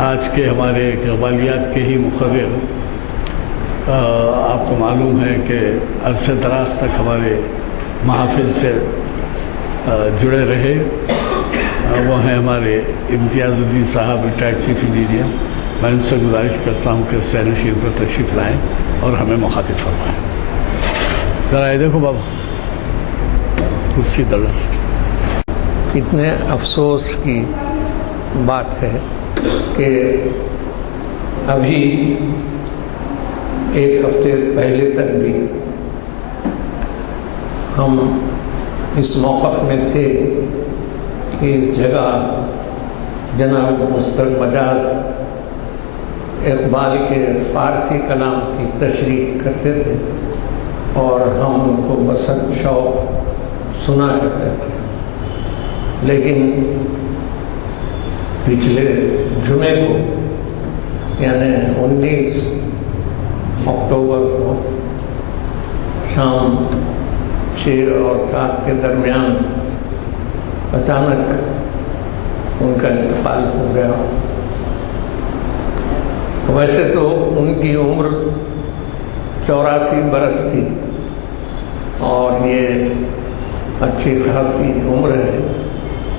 آج کے ہمارے اقبالیات کے ہی مقرر آپ کو معلوم ہے کہ عرصے دراز تک ہمارے محافل سے جڑے رہے، وہ ہیں ہمارے امتیاز الدین صاحب، ریٹائرڈ چیف انجینئر۔ میں ان سے گزارش کرتا ہوں کہ سینشین پر تشریف لائیں اور ہمیں مخاطب فرمائیں۔ ذرا یہ دیکھو بابا، کرسی دڑ۔ اتنے افسوس کی بات ہے کہ ابھی ایک ہفتے پہلے تک بھی ہم اس موقف میں تھے کہ اس جگہ جناب مستر مجاز اقبال کے فارسی کلام کی تشریح کرتے تھے اور ہم ان کو بسط شوق سنا کرتے تھے، لیکن پچھلے جمعے کو یعنی 19 اکتوبر کو شام 6 اور 7 کے درمیان اچانک ان کا انتقال ہو گیا۔ ویسے تو ان کی عمر 84 برس تھی اور یہ اچھی خاصی عمر ہے،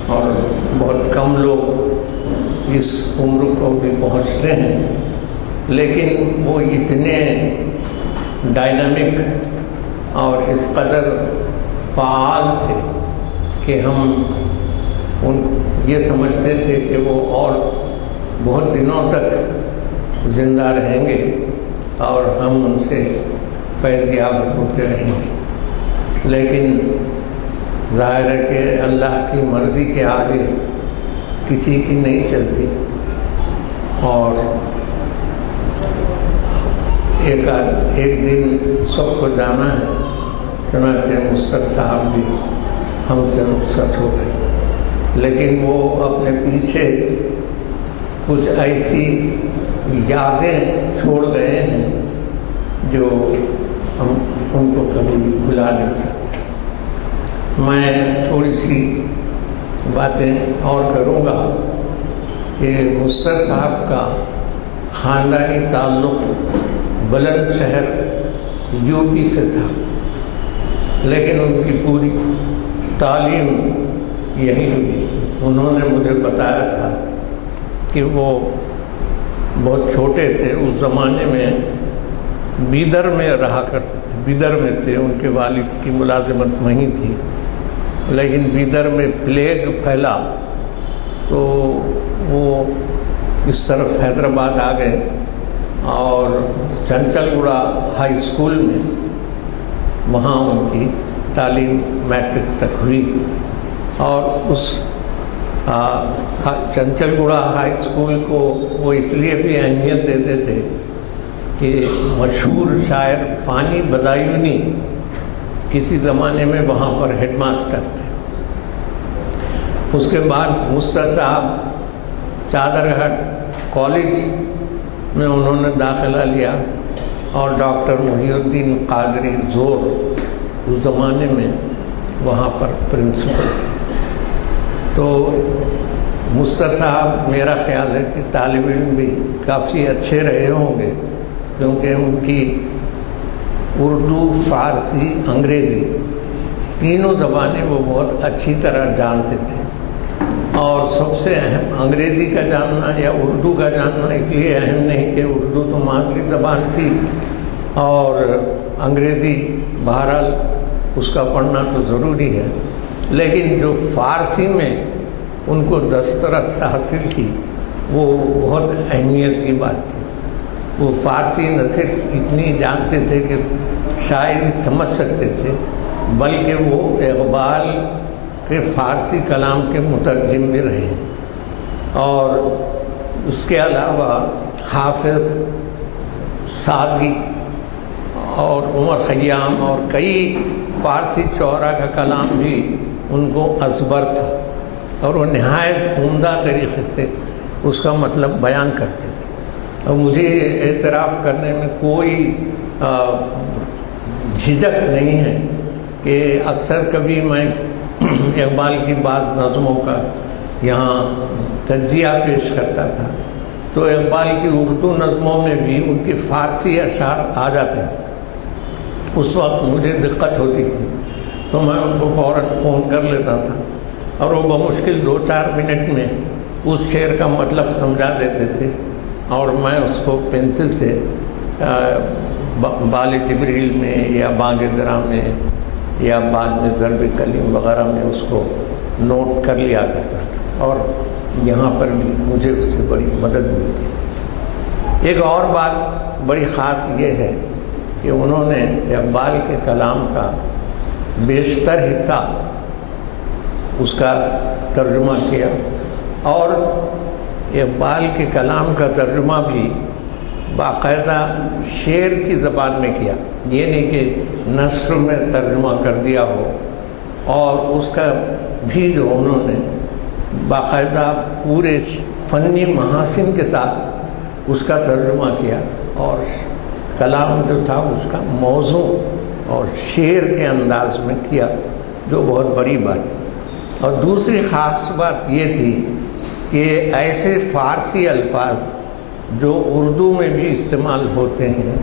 اور بہت کم لوگ اس عمر کو بھی پہنچتے ہیں، لیکن وہ اتنے ڈائنامک اور اس قدر فعال تھے کہ ہم یہ سمجھتے تھے کہ وہ اور بہت دنوں تک زندہ رہیں گے اور ہم ان سے فیض یاب ہوتے رہیں گے، لیکن ظاہر ہے کہ اللہ کی مرضی کے آگے کسی کی نہیں چلتی، اور ایک دن سب کو جانا ہے، چنانچہ مستر صاحب بھی ہم سے رخصت ہو گئے، لیکن وہ اپنے پیچھے کچھ ایسی یادیں چھوڑ گئے ہیں جو ہم ان کو کبھی بھلا نہیں سکتے۔ میں تھوڑی سی باتیں اور کروں گا کہ مستر صاحب کا خاندانی تعلق بلند شہر یو پی سے تھا، لیکن ان کی پوری تعلیم یہیں ہوئی تھی۔ انہوں نے مجھے بتایا تھا کہ وہ بہت چھوٹے تھے، اس زمانے میں بیدر میں رہا کرتے تھے، بیدر میں تھے، ان کے والد کی ملازمت وہیں تھی، لیکن بیدر میں پلیگ پھیلا تو وہ اس طرف حیدرآباد آ گئے اور چنچل گوڑا ہائی اسکول میں وہاں ان کی تعلیم میٹرک تک ہوئی، اور اس چنچل گوڑا ہائی اسکول کو وہ اس لیے بھی اہمیت دیتے تھے کہ مشہور شاعر فانی بدایونی کسی زمانے میں وہاں پر ہیڈ ماسٹر تھے۔ اس کے بعد مستر صاحب چادرگھٹ کالج میں انہوں نے داخلہ لیا اور ڈاکٹر محی الدین قادری زور اس زمانے میں وہاں پر پرنسپل تھے۔ تو مستر صاحب میرا خیال ہے کہ طالب علم بھی کافی اچھے رہے ہوں گے، کیونکہ ان کی اردو، فارسی، انگریزی تینوں زبانیں وہ بہت اچھی طرح جانتے تھے، اور سب سے اہم انگریزی کا جاننا یا اردو کا جاننا اس لیے اہم نہیں کہ اردو تو مادری زبان تھی اور انگریزی بہرحال اس کا پڑھنا تو ضروری ہے، لیکن جو فارسی میں ان کو دسترس حاصل تھی وہ بہت اہمیت کی بات تھی۔ وہ فارسی نہ صرف اتنی جانتے تھے کہ شاعری سمجھ سکتے تھے، بلکہ وہ اقبال کے فارسی کلام کے مترجم بھی رہے ہیں، اور اس کے علاوہ حافظ، سعدی اور عمر خیام اور کئی فارسی شعراء کا کلام بھی ان کو ازبر تھا، اور وہ نہایت عمدہ طریقے سے اس کا مطلب بیان کرتے تھے۔ اور مجھے اعتراف کرنے میں کوئی جھجک نہیں ہے کہ اکثر کبھی میں اقبال کی بعض نظموں کا یہاں تجزیہ پیش کرتا تھا، تو اقبال کی اردو نظموں میں بھی ان کے فارسی اشعار آ جاتے ہیں. اس وقت مجھے دقت ہوتی تھی تو میں ان کو فوراً فون کر لیتا تھا اور وہ بمشکل 2-4 منٹ میں اس شعر کا مطلب سمجھا دیتے تھے اور میں اس کو پنسل سے بال جبریل میں یا بانگ درا میں یا بعد میں ضرب کلیم وغیرہ میں اس کو نوٹ کر لیا کرتا تھا اور یہاں پر بھی مجھے اس سے بڑی مدد ملتی تھی. ایک اور بات بڑی خاص یہ ہے کہ انہوں نے اقبال کے کلام کا بیشتر حصہ اس کا ترجمہ کیا اور اقبال کے کلام کا ترجمہ بھی باقاعدہ شعر کی زبان میں کیا. یہ نہیں کہ نثر میں ترجمہ کر دیا ہو، اور اس کا بھی جو انہوں نے باقاعدہ پورے فنی محاسن کے ساتھ اس کا ترجمہ کیا اور کلام جو تھا اس کا موضوع اور شعر کے انداز میں کیا، جو بہت بڑی بات. اور دوسری خاص بات یہ تھی کہ ایسے فارسی الفاظ جو اردو میں بھی استعمال ہوتے ہیں،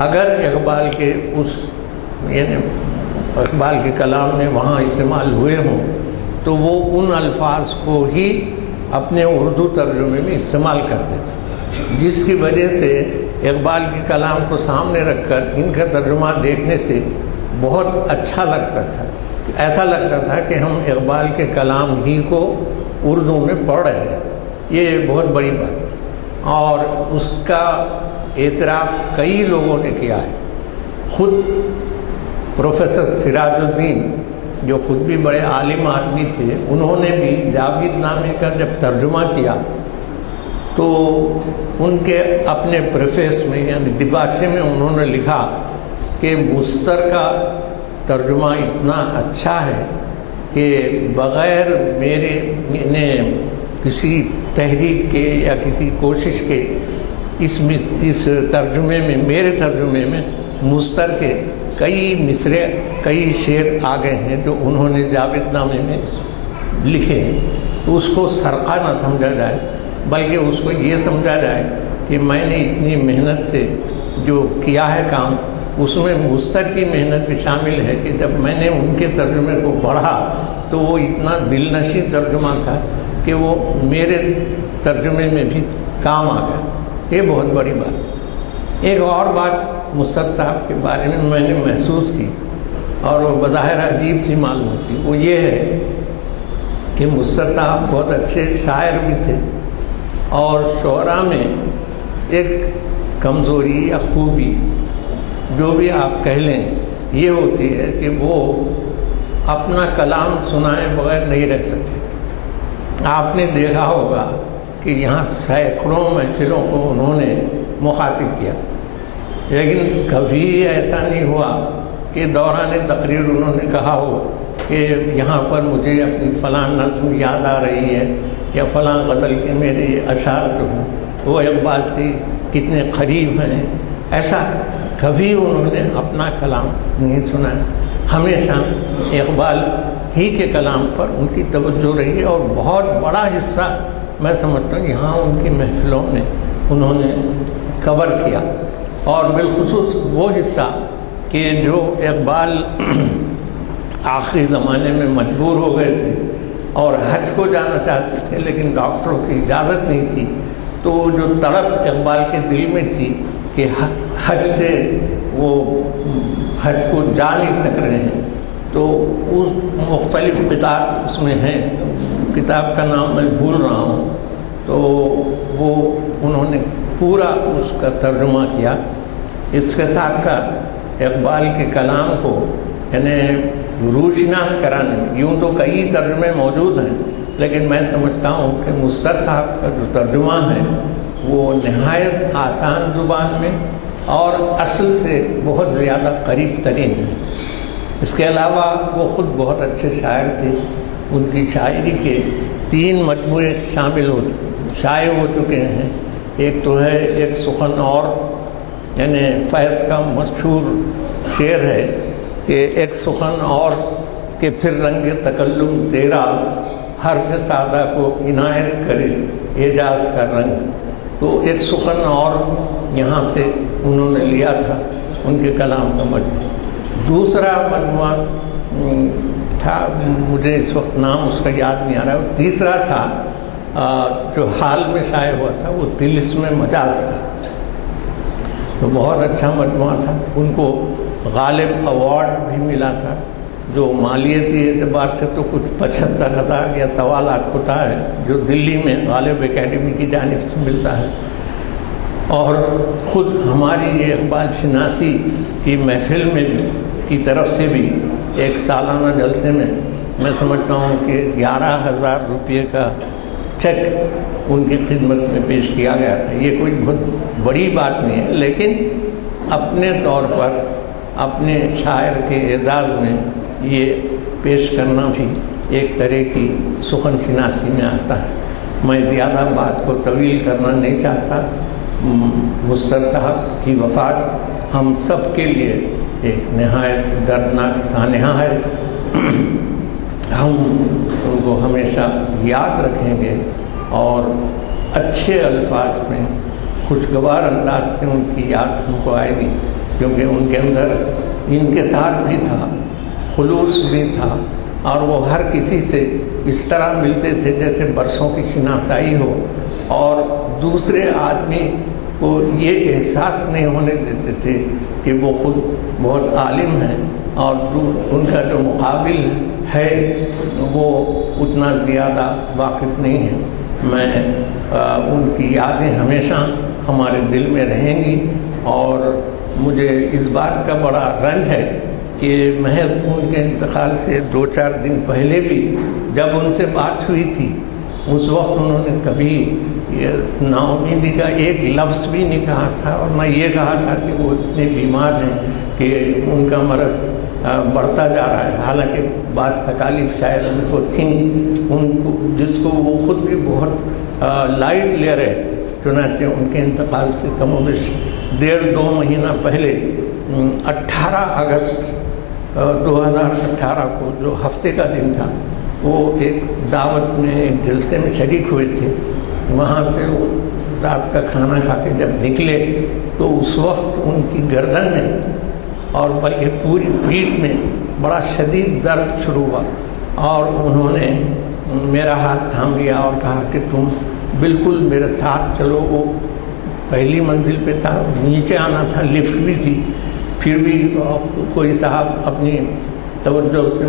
اگر اقبال کے یعنی اقبال کے کلام میں وہاں استعمال ہوئے ہوں تو وہ ان الفاظ کو ہی اپنے اردو ترجمے میں استعمال کرتے تھے، جس کی وجہ سے اقبال کے کلام کو سامنے رکھ کر ان کا ترجمہ دیکھنے سے بہت اچھا لگتا تھا. ایسا لگتا تھا کہ ہم اقبال کے کلام ہی کو اردو میں پڑھ رہے ہیں. یہ بہت بڑی بات ہے اور اس کا اعتراف کئی لوگوں نے کیا ہے. خود پروفیسر سراج الدین جو خود بھی بڑے عالم آدمی تھے، انہوں نے بھی جاوید نامے کا جب ترجمہ کیا تو ان کے اپنے پریفیس میں یعنی دیباچے میں انہوں نے لکھا کہ مستر کا ترجمہ اتنا اچھا ہے کہ بغیر میرے کسی تحریک کے یا کسی کوشش کے اس ترجمے میں، میرے ترجمے میں مستر کے کئی مصرے، کئی شعر آ گئے ہیں جو انہوں نے جاوید نامے میں لکھے ہیں. تو اس کو سرقہ نہ سمجھا جائے بلکہ اس کو یہ سمجھا جائے کہ میں نے اتنی محنت سے جو کیا ہے کام، اس میں مستر کی محنت بھی شامل ہے کہ جب میں نے ان کے ترجمے کو پڑھا تو وہ اتنا دل نشیں ترجمہ تھا کہ وہ میرے ترجمے میں بھی کام آ گیا. یہ بہت بڑی بات. ایک اور بات مستر صاحب کے بارے میں نے محسوس کی اور وہ بظاہر عجیب سی معلوم ہوتی، وہ یہ ہے کہ مستر صاحب بہت اچھے شاعر بھی تھے اور شعراء میں ایک کمزوری یا خوبی جو بھی آپ کہہ لیں یہ ہوتی ہے کہ وہ اپنا کلام سنائے بغیر نہیں رہ سکتے تھے. آپ نے دیکھا ہوگا کہ یہاں سینکڑوں محفلوں کو انہوں نے مخاطب کیا، لیکن کبھی ایسا نہیں ہوا کہ دوران تقریر انہوں نے کہا ہو کہ یہاں پر مجھے اپنی فلاں نظم یاد آ رہی ہے یا فلاں غزل کے میرے اشعار جو ہیں وہ اقبال سے کتنے قریب ہیں. ایسا کبھی انہوں نے اپنا کلام نہیں سنا. ہمیشہ اقبال ہی کے کلام پر ان کی توجہ رہی ہے اور بہت بڑا حصہ میں سمجھتا ہوں یہاں ان کی محفلوں میں انہوں نے کور کیا. اور بالخصوص وہ حصہ کہ جو اقبال آخری زمانے میں مجبور ہو گئے تھے اور حج کو جانا چاہتے تھے لیکن ڈاکٹروں کی اجازت نہیں تھی، تو جو تڑپ اقبال کے دل میں تھی کہ حج سے وہ حج کو جا نہیں سک رہے ہیں، تو اس مختلف کتاب اس میں ہیں، کتاب کا نام میں بھول رہا ہوں، تو وہ انہوں نے پورا اس کا ترجمہ کیا. اس کے ساتھ ساتھ اقبال کے کلام کو یعنی روشناس کرانے میں، یوں تو کئی ترجمے موجود ہیں لیکن میں سمجھتا ہوں کہ مستر صاحب کا جو ترجمہ ہے وہ نہایت آسان زبان میں اور اصل سے بہت زیادہ قریب ترین ہے. اس کے علاوہ وہ خود بہت اچھے شاعر تھے. ان کی شاعری کے 3 مجموعے شائع ہو چکے ہیں. ایک تو ہے ایک سخن اور، یعنی فیض کا مشہور شعر ہے کہ ایک سخن اور کہ پھر رنگ تکلم تیرا، حرف سادہ کو عنایت کرے اعجاز کا رنگ. تو ایک سخن اور یہاں سے انہوں نے لیا تھا ان کے کلام کا مجموعہ. دوسرا مجموعہ تھا، مجھے اس وقت نام اس کا یاد نہیں آ رہا. تیسرا تھا جو حال میں شائع ہوا تھا، وہ طلسم مجاز تھا. تو بہت اچھا مجموعہ تھا. ان کو غالب ایوارڈ بھی ملا تھا، جو مالیتی اعتبار سے تو کچھ 75,000 یا 1.25 لاکھ ہوتا ہے، جو دلی میں غالب اکیڈمی کی جانب سے ملتا ہے. اور خود ہماری یہ اقبال شناسی کی محفل میں کی طرف سے بھی ایک سالانہ جلسے میں سمجھتا ہوں کہ 11,000 روپے کا چیک ان کی خدمت میں پیش کیا گیا تھا. یہ کوئی بہت بڑی بات نہیں ہے، لیکن اپنے طور پر اپنے شاعر کے اعزاز میں یہ پیش کرنا بھی ایک طرح کی سخن شناسی میں آتا ہے. میں زیادہ بات کو طویل کرنا نہیں چاہتا. مستر صاحب کی وفات ہم سب کے لیے ایک نہایت دردناک سانحہ ہے. ہم ان کو ہمیشہ یاد رکھیں گے اور اچھے الفاظ میں خوشگوار انداز سے ان کی یاد ہم کو آئے گی، کیونکہ ان کے اندر انکسار بھی تھا، خلوص بھی تھا، اور وہ ہر کسی سے اس طرح ملتے تھے جیسے برسوں کی شناسائی ہو، اور دوسرے آدمی کو یہ احساس نہیں ہونے دیتے تھے کہ وہ خود بہت عالم ہیں اور ان کا جو مقابل ہے وہ اتنا زیادہ واقف نہیں ہے. میں ان کی یادیں ہمیشہ ہمارے دل میں رہیں گی، اور مجھے اس بات کا بڑا رنج ہے کہ محض ان کے انتقال سے 2-4 دن پہلے بھی جب ان سے بات ہوئی تھی، اس وقت انہوں نے کبھی نا امیدی کا ایک لفظ بھی نہیں کہا تھا، اور نہ یہ کہا تھا کہ وہ اتنے بیمار ہیں کہ ان کا مرض بڑھتا جا رہا ہے. حالانکہ بعض تکالیف شاید ان کو تھیں، ان کو جس کو وہ خود بھی بہت لائٹ لے رہے تھے. چنانچہ ان کے انتقال سے کم و بیش 1.5-2 مہینہ پہلے 18 اگست 2018 کو جو ہفتے کا دن تھا، وہ ایک دعوت میں ایک جلسے میں شریک ہوئے تھے. وہاں سے وہ رات کا کھانا کھا کے جب نکلے تو اس وقت ان کی گردن میں اور بلکہ پوری پیٹھ میں بڑا شدید درد شروع ہوا، اور انہوں نے میرا ہاتھ تھام لیا اور کہا کہ تم بالکل میرے ساتھ چلو. وہ پہلی منزل پہ تھا، نیچے آنا تھا، لفٹ بھی تھی، پھر بھی کوئی صاحب اپنی توجہ سے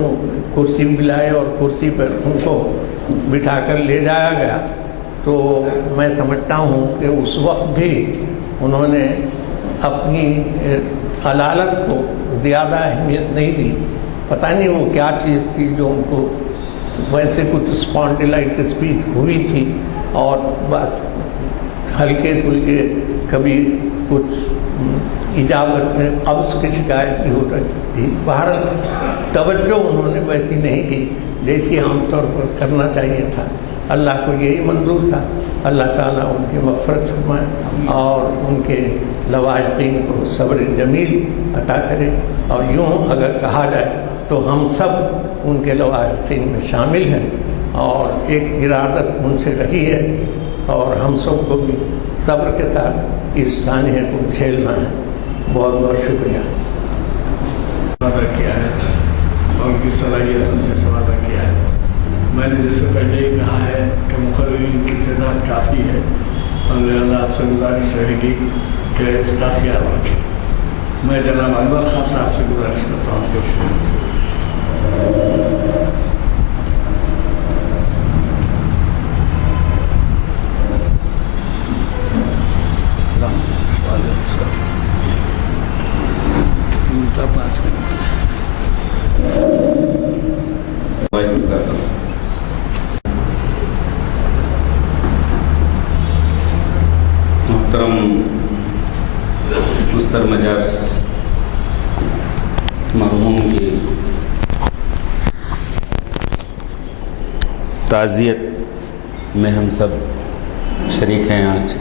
کرسی بھی لائے اور کرسی پر ان کو بٹھا کر لے جایا گیا. تو میں سمجھتا ہوں کہ اس وقت بھی انہوں نے اپنی علالت کو زیادہ اہمیت نہیں دی. پتہ نہیں وہ کیا چیز تھی جو ان کو، ویسے کچھ اسپونڈیلائٹس بھی ہوئی تھی اور بس ہلکے پھلکے کبھی کچھ اجابت سے قبض کی شکایت بھی ہو رہی تھی. بہرحال توجہ انہوں نے ویسی نہیں کی جیسی عام طور پر کرنا چاہیے تھا. اللہ کو یہی منظور تھا. اللہ تعالیٰ ان کی مغفرت فرمائے اور ان کے لواحقین کو صبر جمیل عطا کرے. اور یوں اگر کہا جائے تو ہم سب ان کے لواحقین میں شامل ہیں، اور ایک ارادت ان سے رہی ہے، اور ہم سب کو بھی صبر کے ساتھ اس سانحے کو جھیلنا ہے. بہت بہت شکریہ. وعدہ کیا ہے اور ان کی صلاحیتوں سے سوادہ کیا ہے. میں نے جیسے پہلے ہی کہا ہے کہ مقررین کی تعداد کافی ہے، اور لہٰذا آپ سے گزارش رہے گی کہ اس کا خیال رکھیں. میں جناب انور خان صاحب سے گزارش کرتا ہوں کہ السلام علیکم. 3 تا 5 منٹ. محترم مستر مجاز مرحوم کی تعزیت میں ہم سب شریک ہیں آج.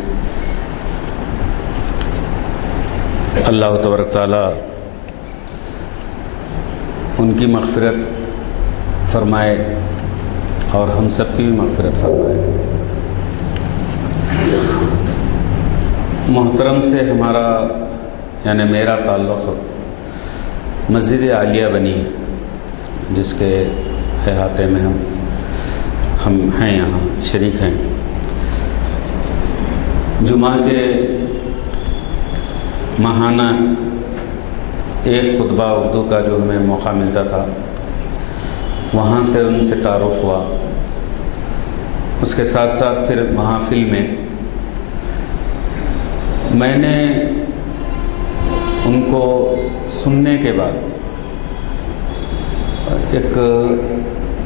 اللہ تبارک تعالیٰ ان کی مغفرت فرمائے اور ہم سب کی بھی مغفرت فرمائے. محترم سے ہمارا یعنی میرا تعلق مسجد عالیہ بنی ہے، جس کے احاطے میں ہم ہیں، یہاں شریک ہیں۔ جمعہ کے ماہانہ ایک خطبہ اردو کا جو ہمیں موقع ملتا تھا، وہاں سے ان سے تعارف ہوا۔ اس کے ساتھ ساتھ پھر محافل میں نے ان کو سننے کے بعد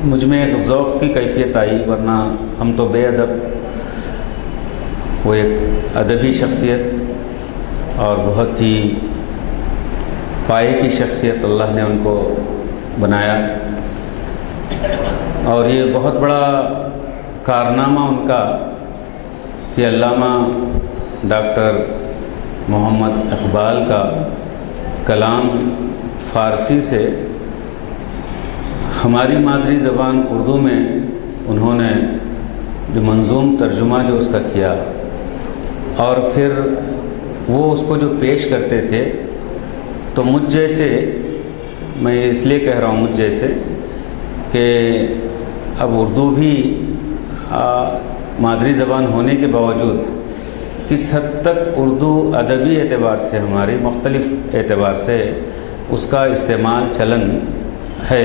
مجھ میں ایک ذوق کی کیفیت آئی، ورنہ ہم تو بے ادب، وہ ایک ادبی شخصیت اور بہت ہی پائے کی شخصیت اللہ نے ان کو بنایا، اور یہ بہت بڑا کارنامہ ان کا کہ علامہ ڈاکٹر محمد اقبال کا کلام فارسی سے ہماری مادری زبان اردو میں انہوں نے جو منظوم ترجمہ جو اس کا کیا، اور پھر وہ اس کو جو پیش کرتے تھے، تو مجھ جیسے، میں اس لیے کہہ رہا ہوں مجھ جیسے، کہ اب اردو بھی مادری زبان ہونے کے باوجود کس حد تک اردو ادبی اعتبار سے، ہمارے مختلف اعتبار سے اس کا استعمال چلن ہے،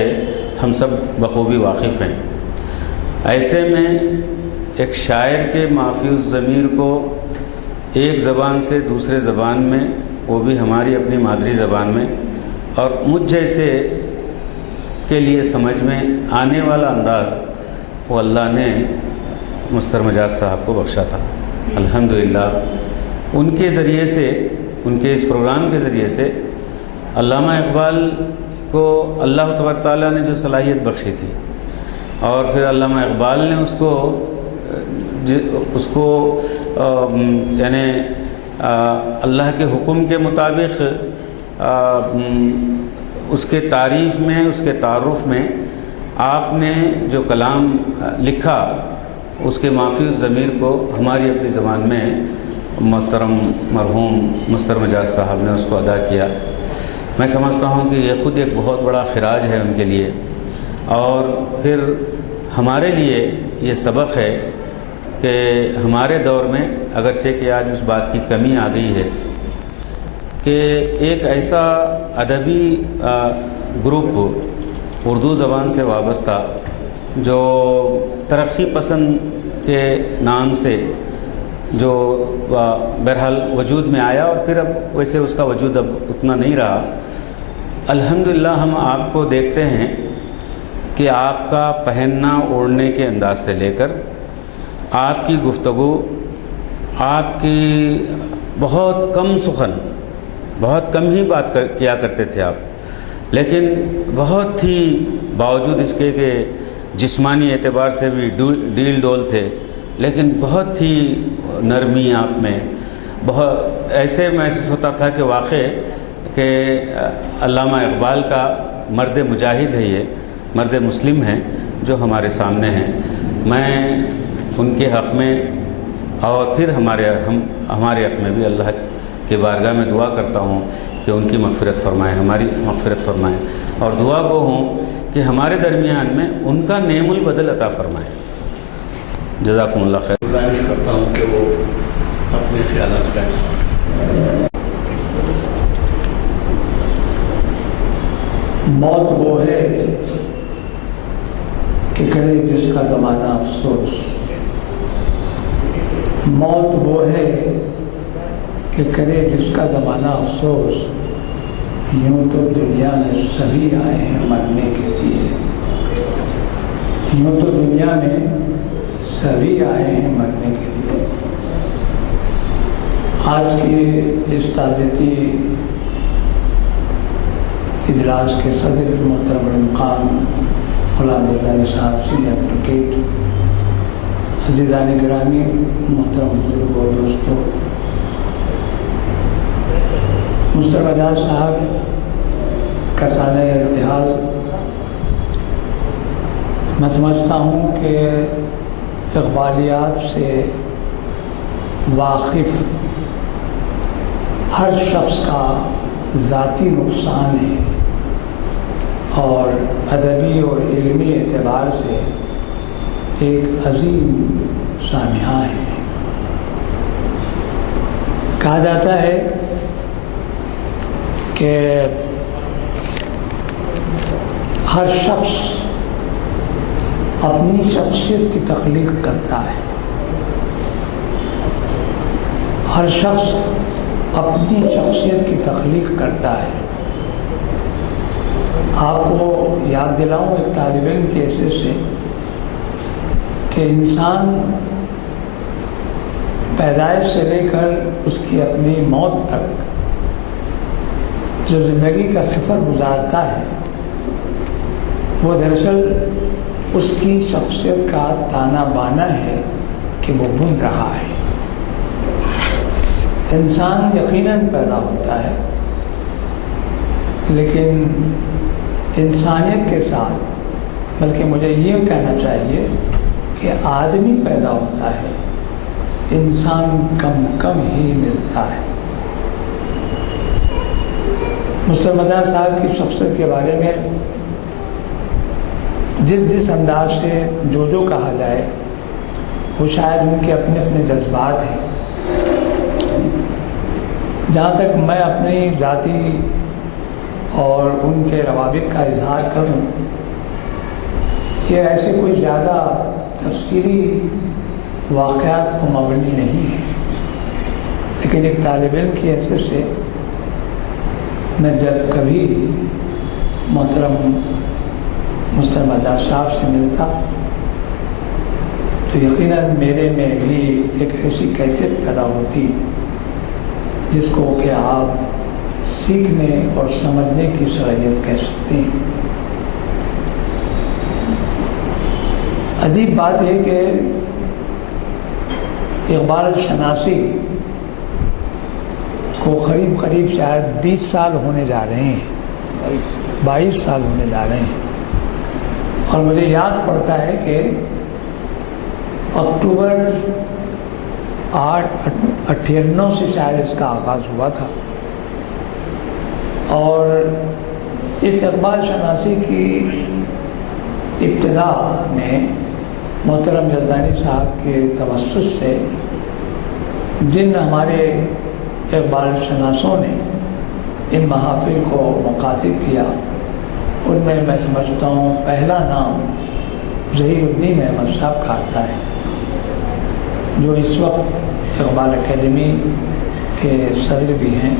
ہم سب بخوبی واقف ہیں۔ ایسے میں ایک شاعر کے معافی الضمیر کو ایک زبان سے دوسرے زبان میں، وہ بھی ہماری اپنی مادری زبان میں، اور مجھ جیسے کے لیے سمجھ میں آنے والا انداز وہ اللہ نے مستر مجاز صاحب کو بخشا تھا۔ الحمدللہ ان کے ذریعے سے، ان کے اس پروگرام کے ذریعے سے علامہ اقبال کو اللہ تبارک تعالیٰ نے جو صلاحیت بخشی تھی، اور پھر علامہ اقبال نے اس کو یعنی اللہ کے حکم کے مطابق اس کے تعریف میں، اس کے تعارف میں آپ نے جو کلام لکھا، اس کے معافی الضمیر کو ہماری اپنی زبان میں محترم مرحوم مستر مجاز صاحب نے اس کو ادا کیا۔ میں سمجھتا ہوں کہ یہ خود ایک بہت بڑا خراج ہے ان کے لیے، اور پھر ہمارے لیے یہ سبق ہے کہ ہمارے دور میں، اگرچہ کہ آج اس بات کی کمی آ گئی ہے کہ ایک ایسا ادبی گروپ اردو زبان سے وابستہ جو ترقی پسند کے نام سے جو بہرحال وجود میں آیا، اور پھر اب ویسے اس کا وجود اب اتنا نہیں رہا۔ الحمدللہ ہم آپ کو دیکھتے ہیں کہ آپ کا پہننا اوڑھنے کے انداز سے لے کر آپ کی گفتگو، آپ کی بہت کم سخن، بہت کم ہی بات کیا کرتے تھے آپ، لیکن بہت ہی باوجود اس کے کہ جسمانی اعتبار سے بھی ڈیل ڈول تھے، لیکن بہت ہی نرمی آپ میں، بہت ایسے محسوس ہوتا تھا کہ واقع کہ علامہ اقبال کا مرد مجاہد ہے، یہ مرد مسلم ہیں جو ہمارے سامنے ہیں۔ میں ان کے حق میں اور پھر ہمارے حق میں بھی اللہ کے بارگاہ میں دعا کرتا ہوں کہ ان کی مغفرت فرمائے، ہماری مغفرت فرمائے، اور دعا گو ہوں کہ ہمارے درمیان میں ان کا نعم البدل عطا فرمائے۔ جزاکم اللہ خیر۔ گزارش کرتا ہوں کہ وہ اپنے خیالات کا اظہار کریں۔ موت وہ ہے کہ کرے جس کا زمانہ افسوس، موت وہ ہے کہ کرے جس کا زمانہ افسوس، یوں تو دنیا میں سبھی آئے ہیں مرنے کے لیے، یوں تو دنیا میں سبھی آئے ہیں مرنے کے لیے۔ آج کے اس تعزیتی اجلاس کے صدر محترم المقام غلام مرزا علی صاحب، سینئر ایڈوکیٹ، عزیزان گرامی، محترم بزرگوں، دوستوں، مستر مجاز صاحب کا سالہ ارتحال میں سمجھتا ہوں کہ اقبالیات سے واقف ہر شخص کا ذاتی نقصان ہے اور ادبی اور علمی اعتبار سے ایک عظیم سانحہ ہے۔ کہا جاتا ہے کہ ہر شخص اپنی شخصیت کی تخلیق کرتا ہے، ہر شخص اپنی شخصیت کی تخلیق کرتا ہے۔ آپ کو یاد دلاؤں ایک طالب علم کی حیثیت سے کہ انسان پیدائش سے لے کر اس کی اپنی موت تک جو زندگی کا سفر گزارتا ہے وہ دراصل اس کی شخصیت کا تانا بانا ہے کہ وہ بن رہا ہے۔ انسان یقیناً پیدا ہوتا ہے، لیکن انسانیت کے ساتھ، بلکہ مجھے یہ کہنا چاہیے کہ آدمی پیدا ہوتا ہے، انسان کم کم ہی ملتا ہے۔ مستر مدار صاحب کی شخصیت کے بارے میں جس انداز سے جو کہا جائے وہ شاید ان کے اپنے اپنے جذبات ہیں۔ جہاں تک میں اپنی ذاتی اور ان کے روابط کا اظہار کروں، یہ ایسے کوئی زیادہ تفصیلی واقعات پر مبنی نہیں ہے، لیکن ایک طالب علم کی حیثیت سے میں جب کبھی محترم مستر مدار صاحب سے ملتا تو یقیناً میرے میں بھی ایک ایسی کیفیت پیدا ہوتی جس کو کہ آپ سیکھنے اور سمجھنے کی صلاحیت کہہ سکتے ہیں۔ عجیب بات ہے کہ اقبال شناسی کو قریب شاید 20 سال ہونے جا رہے ہیں، 22 سال ہونے جا رہے ہیں، اور مجھے یاد پڑتا ہے کہ اکتوبر 8 98 سے شاید اس کا آغاز ہوا تھا، اور اس اقبال شناسی کی ابتدا میں محترم یزدانی صاحب کے توسط سے جن ہمارے اقبال شناسوں نے ان محافل کو مخاطب کیا، ان میں سمجھتا ہوں پہلا نام ظہیر الدین احمد صاحب کا آتا ہے، جو اس وقت اقبال اکیڈمی کے صدر بھی ہیں۔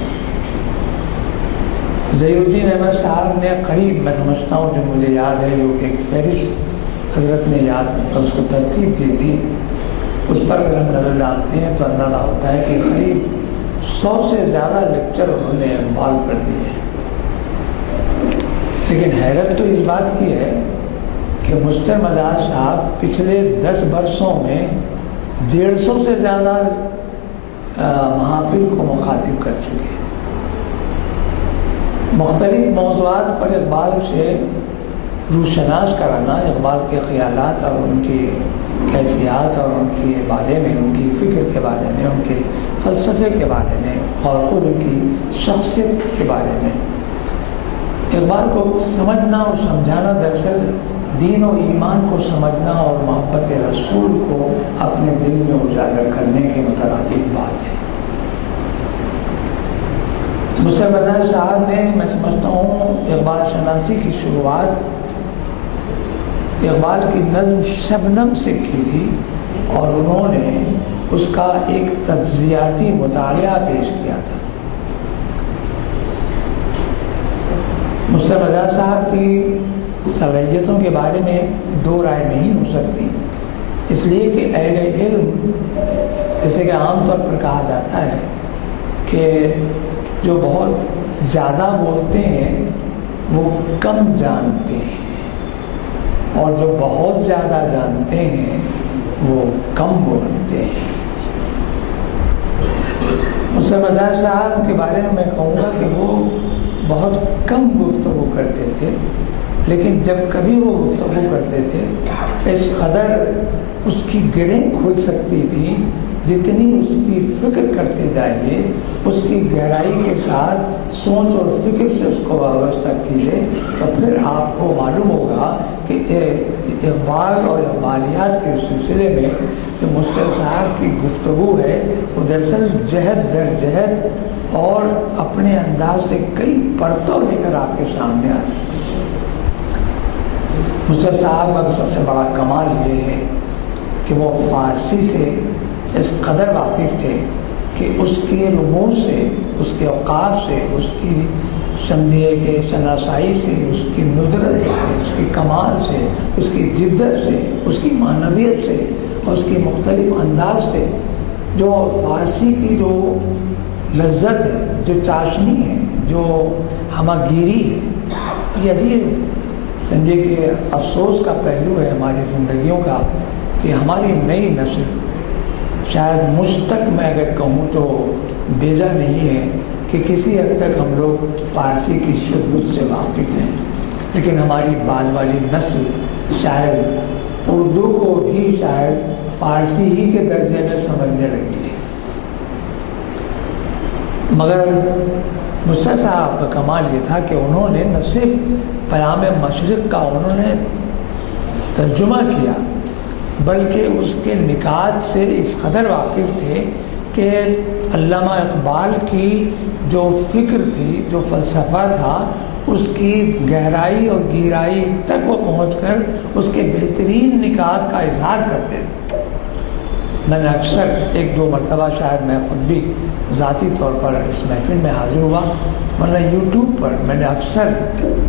ظہیر الدین احمد صاحب نے قریب میں سمجھتا ہوں، جو مجھے یاد ہے، جو کہ ایک فہرست حضرت نے یاد اس کو ترتیب دی تھی، اس پر اگر ہم نظر ڈالتے ہیں تو اندازہ ہوتا ہے کہ قریب 100 سے زیادہ لیکچر انہوں نے اقبال پر دیے۔ لیکن حیرت تو اس بات کی ہے کہ مستر مدار صاحب پچھلے 10 برسوں میں 150 سے زیادہ محافل کو مخاطب کر چکے ہیں۔ مختلف موضوعات پر اقبال سے روشناس کرانا، اقبال کے خیالات اور ان کی کیفیات اور ان کے بارے میں، ان کی فکر کے بارے میں، ان کے فلسفے کے بارے میں اور خود ان کی شخصیت کے بارے میں اقبال کو سمجھنا اور سمجھانا دراصل دین و ایمان کو سمجھنا اور محبت رسول کو اپنے دل میں اجاگر کرنے کے مترادف بات ہے۔ مستر مدار صاحب نے، میں سمجھتا ہوں، اقبال شناسی کی شروعات اقبال کی نظم شبنم سے کی تھی، اور انہوں نے اس کا ایک تجزیاتی مطالعہ پیش کیا تھا۔ مستر مدار صاحب کی صلاحیتوں کے بارے میں دو رائے نہیں ہو سکتی، اس لیے کہ اہل علم، جیسے کہ عام طور پر کہا جاتا ہے کہ جو بہت زیادہ بولتے ہیں وہ کم جانتے ہیں، اور جو بہت زیادہ جانتے ہیں وہ کم بولتے ہیں۔ مستر مدار صاحب کے بارے میں کہوں گا کہ وہ بہت کم گفتگو کرتے تھے، لیکن جب کبھی وہ گفتگو کرتے تھے اس قدر اس کی گرہیں کھل سکتی تھی، جتنی اس کی فکر کرتے جائیے اس کی گہرائی کے ساتھ سوچ اور فکر سے اس کو وابستہ کیجیے تو پھر آپ کو معلوم ہوگا کہ اقبال اور اقبالیات کے سلسلے میں جو مفسر صاحب کی گفتگو ہے وہ دراصل جہد در جہد اور اپنے انداز سے کئی پرتوں لے کر آپ کے سامنے آ جاتی تھی۔ مفسر صاحب کا سب سے بڑا کمال یہ ہے کہ وہ فارسی سے اس قدر واقف تھے کہ اس کے رموز سے، اس کے اوقاف سے، اس کی سمجھیے کہ شناسائی سے، اس کی ندرت سے، اس کی کمال سے، اس کی جدت سے، اس کی معنویت سے اور اس کی مختلف انداز سے جو فارسی کی جو لذت ہے، جو چاشنی ہے، جو ہماگیری ہے، یہ سمجھے کہ افسوس کا پہلو ہے ہماری زندگیوں کا کہ ہماری نئی نسل شاید مجھ تک میں اگر کہوں تو بیجا نہیں ہے کہ کسی حد تک ہم لوگ فارسی کی شدت سے واقف ہیں، لیکن ہماری بعد والی نسل شاید اردو کو بھی شاید فارسی ہی کے درجے میں سمجھنے لگی ہے۔ مگر مفسر صاحب کا کمال یہ تھا کہ انہوں نے نہ صرف پیام مشرق کا انہوں نے ترجمہ کیا بلکہ اس کے نکات سے اس قدر واقف تھے کہ علامہ اقبال کی جو فکر تھی، جو فلسفہ تھا، اس کی گہرائی اور گہرائی تک وہ پہنچ کر اس کے بہترین نکات کا اظہار کرتے تھے۔ میں نے اکثر ایک دو مرتبہ شاید میں خود بھی ذاتی طور پر اس محفل میں حاضر ہوا، ورنہ یوٹیوب پر میں نے اکثر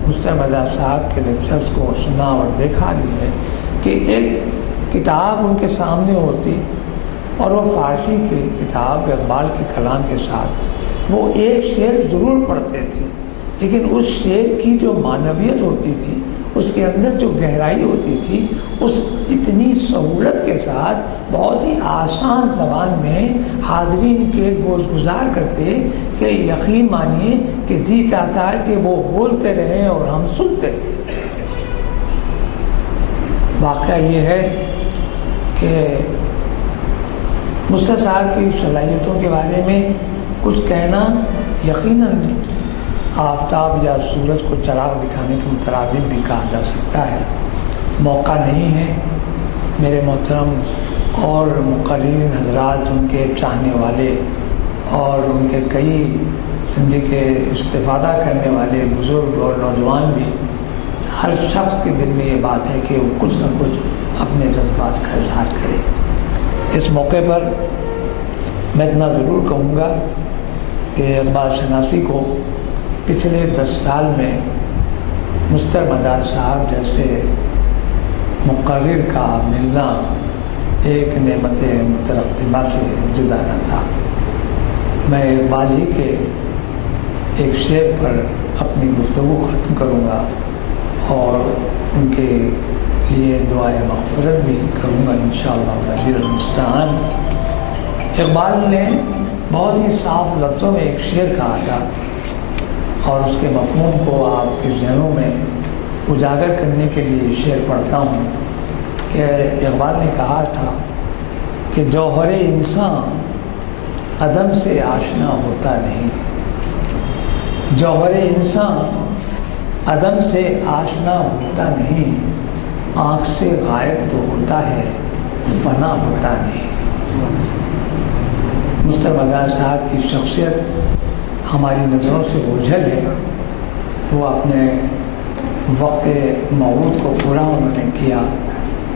مفسر مداح صاحب کے لیکچرز کو سنا اور دیکھا بھی ہے کہ ایک کتاب ان کے سامنے ہوتی اور وہ فارسی کی کتاب اقبال کے کلام کے ساتھ وہ ایک شعر ضرور پڑھتے تھے، لیکن اس شعر کی جو معنویت ہوتی تھی، اس کے اندر جو گہرائی ہوتی تھی، اس اتنی سہولت کے ساتھ بہت ہی آسان زبان میں حاضرین کے گوش گزار کرتے کہ یقین مانیے کہ جی چاہتا ہے کہ وہ بولتے رہیں اور ہم سنتے رہیں۔ واقعہ یہ ہے کہ مفسر صاحب کی صلاحیتوں کے بارے میں کچھ کہنا یقیناً آفتاب یا سورج کو چراغ دکھانے کے مترادف بھی کہا جا سکتا ہے، موقع نہیں ہے۔ میرے محترم اور مقررین حضرات، ان کے چاہنے والے اور ان کے کئی سمجھے کہ استفادہ کرنے والے بزرگ اور نوجوان بھی، ہر شخص کے دل میں یہ بات ہے کہ وہ کچھ نہ کچھ اپنے جذبات کا اظہار کرے۔ اس موقع پر میں اتنا ضرور کہوں گا کہ اقبال شناسی کو پچھلے 10 سال میں مفسر مداح صاحب جیسے مقرر کا ملنا ایک نعمت مترقبہ سے جدا نہ تھا۔ میں اقبال ہی کے ایک شعر پر اپنی گفتگو ختم کروں گا اور ان کے لیے دعائے مغفرت بھی کروں گا انشاءاللہ العزیز المستعان۔ اقبال نے بہت ہی صاف لفظوں میں ایک شعر کہا تھا اور اس کے مفہوم کو آپ کے ذہنوں میں اجاگر کرنے کے لیے شعر پڑھتا ہوں کہ اقبال نے کہا تھا کہ جوہر انسان عدم سے آشنا ہوتا نہیں، جوہر انسان عدم سے آشنا ہوتا نہیں، آنکھ سے غائب تو ہوتا ہے فنا ہوتا نہیں۔ مفسر مداح صاحب کی شخصیت ہماری نظروں سے اوجھل ہے، وہ اپنے وقت موعود کو پورا انہوں نے کیا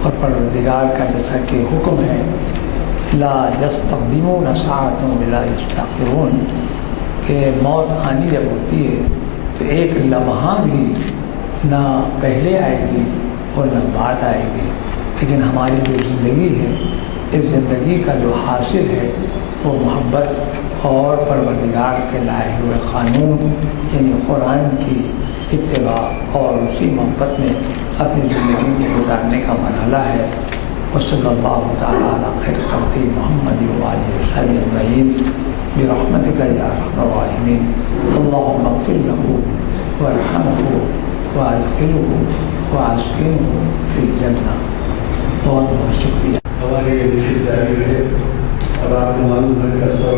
اور پروردگار کا جیسا کہ حکم ہے لا یستقدمون ساعۃ ولا یستأخرون، کہ موت آنی جب ہوتی ہے تو ایک لمحہ بھی نہ پہلے آئے گی اور نہ بعد آئے گی، لیکن ہماری جو زندگی ہے اس زندگی کا جو حاصل ہے وہ محبت اور پروردگار کے لائے ہوئے قانون یعنی قرآن کی اتباع اور اسی محبت میں اپنی زندگی کو گزارنے کا مرحلہ ہے۔ وصلی اللہ تعالیٰ علی خیر خلقہ محمد وآلہ وصحبہ اجمعین برحمتک یا ارحم الراحمین۔ اللہم اغفر لہ وارحمہ وأدخله وأسكنه في الجنة. بہت بہت شکریہ. ہماری یہ نشست جاری رہے اور آپ کو معلوم ہے کہ اثر اور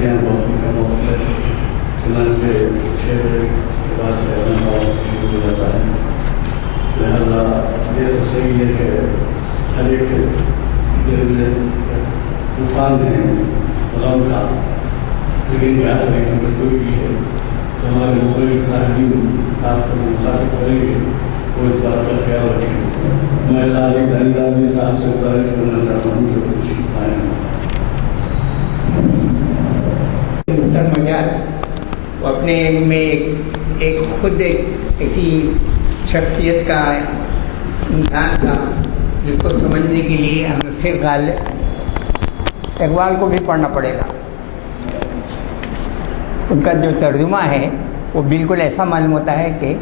گیان بہت ہی کم وقت ہے، چنانچہ 6 بجے کے بعد سے شروع ہو جاتا ہے. لہذا یہ تو صحیح ہے کہ ہر ایک دل میں طوفان ہے غم کا، لیکن کیا کریں کہ مجبوری بھی ہے. تو ہمارے مختلف صاحبین آپ کو مخاطب کریں گے، وہ اس بات کا خیال رکھیں گے. میں قاضی زاہد جی صاحب سے گزارش کرنا چاہتا ہوں کہ وہ تشریف لائیں. مستر مجاز وہ اپنے میں ایک خود ایک ایسی شخصیت کا انسان تھا جس کو سمجھنے کے لیے ہمیں پھر غالب اقبال کو بھی پڑھنا پڑے گا. ان کا جو ترجمہ ہے وہ بالکل ایسا معلوم ہوتا ہے کہ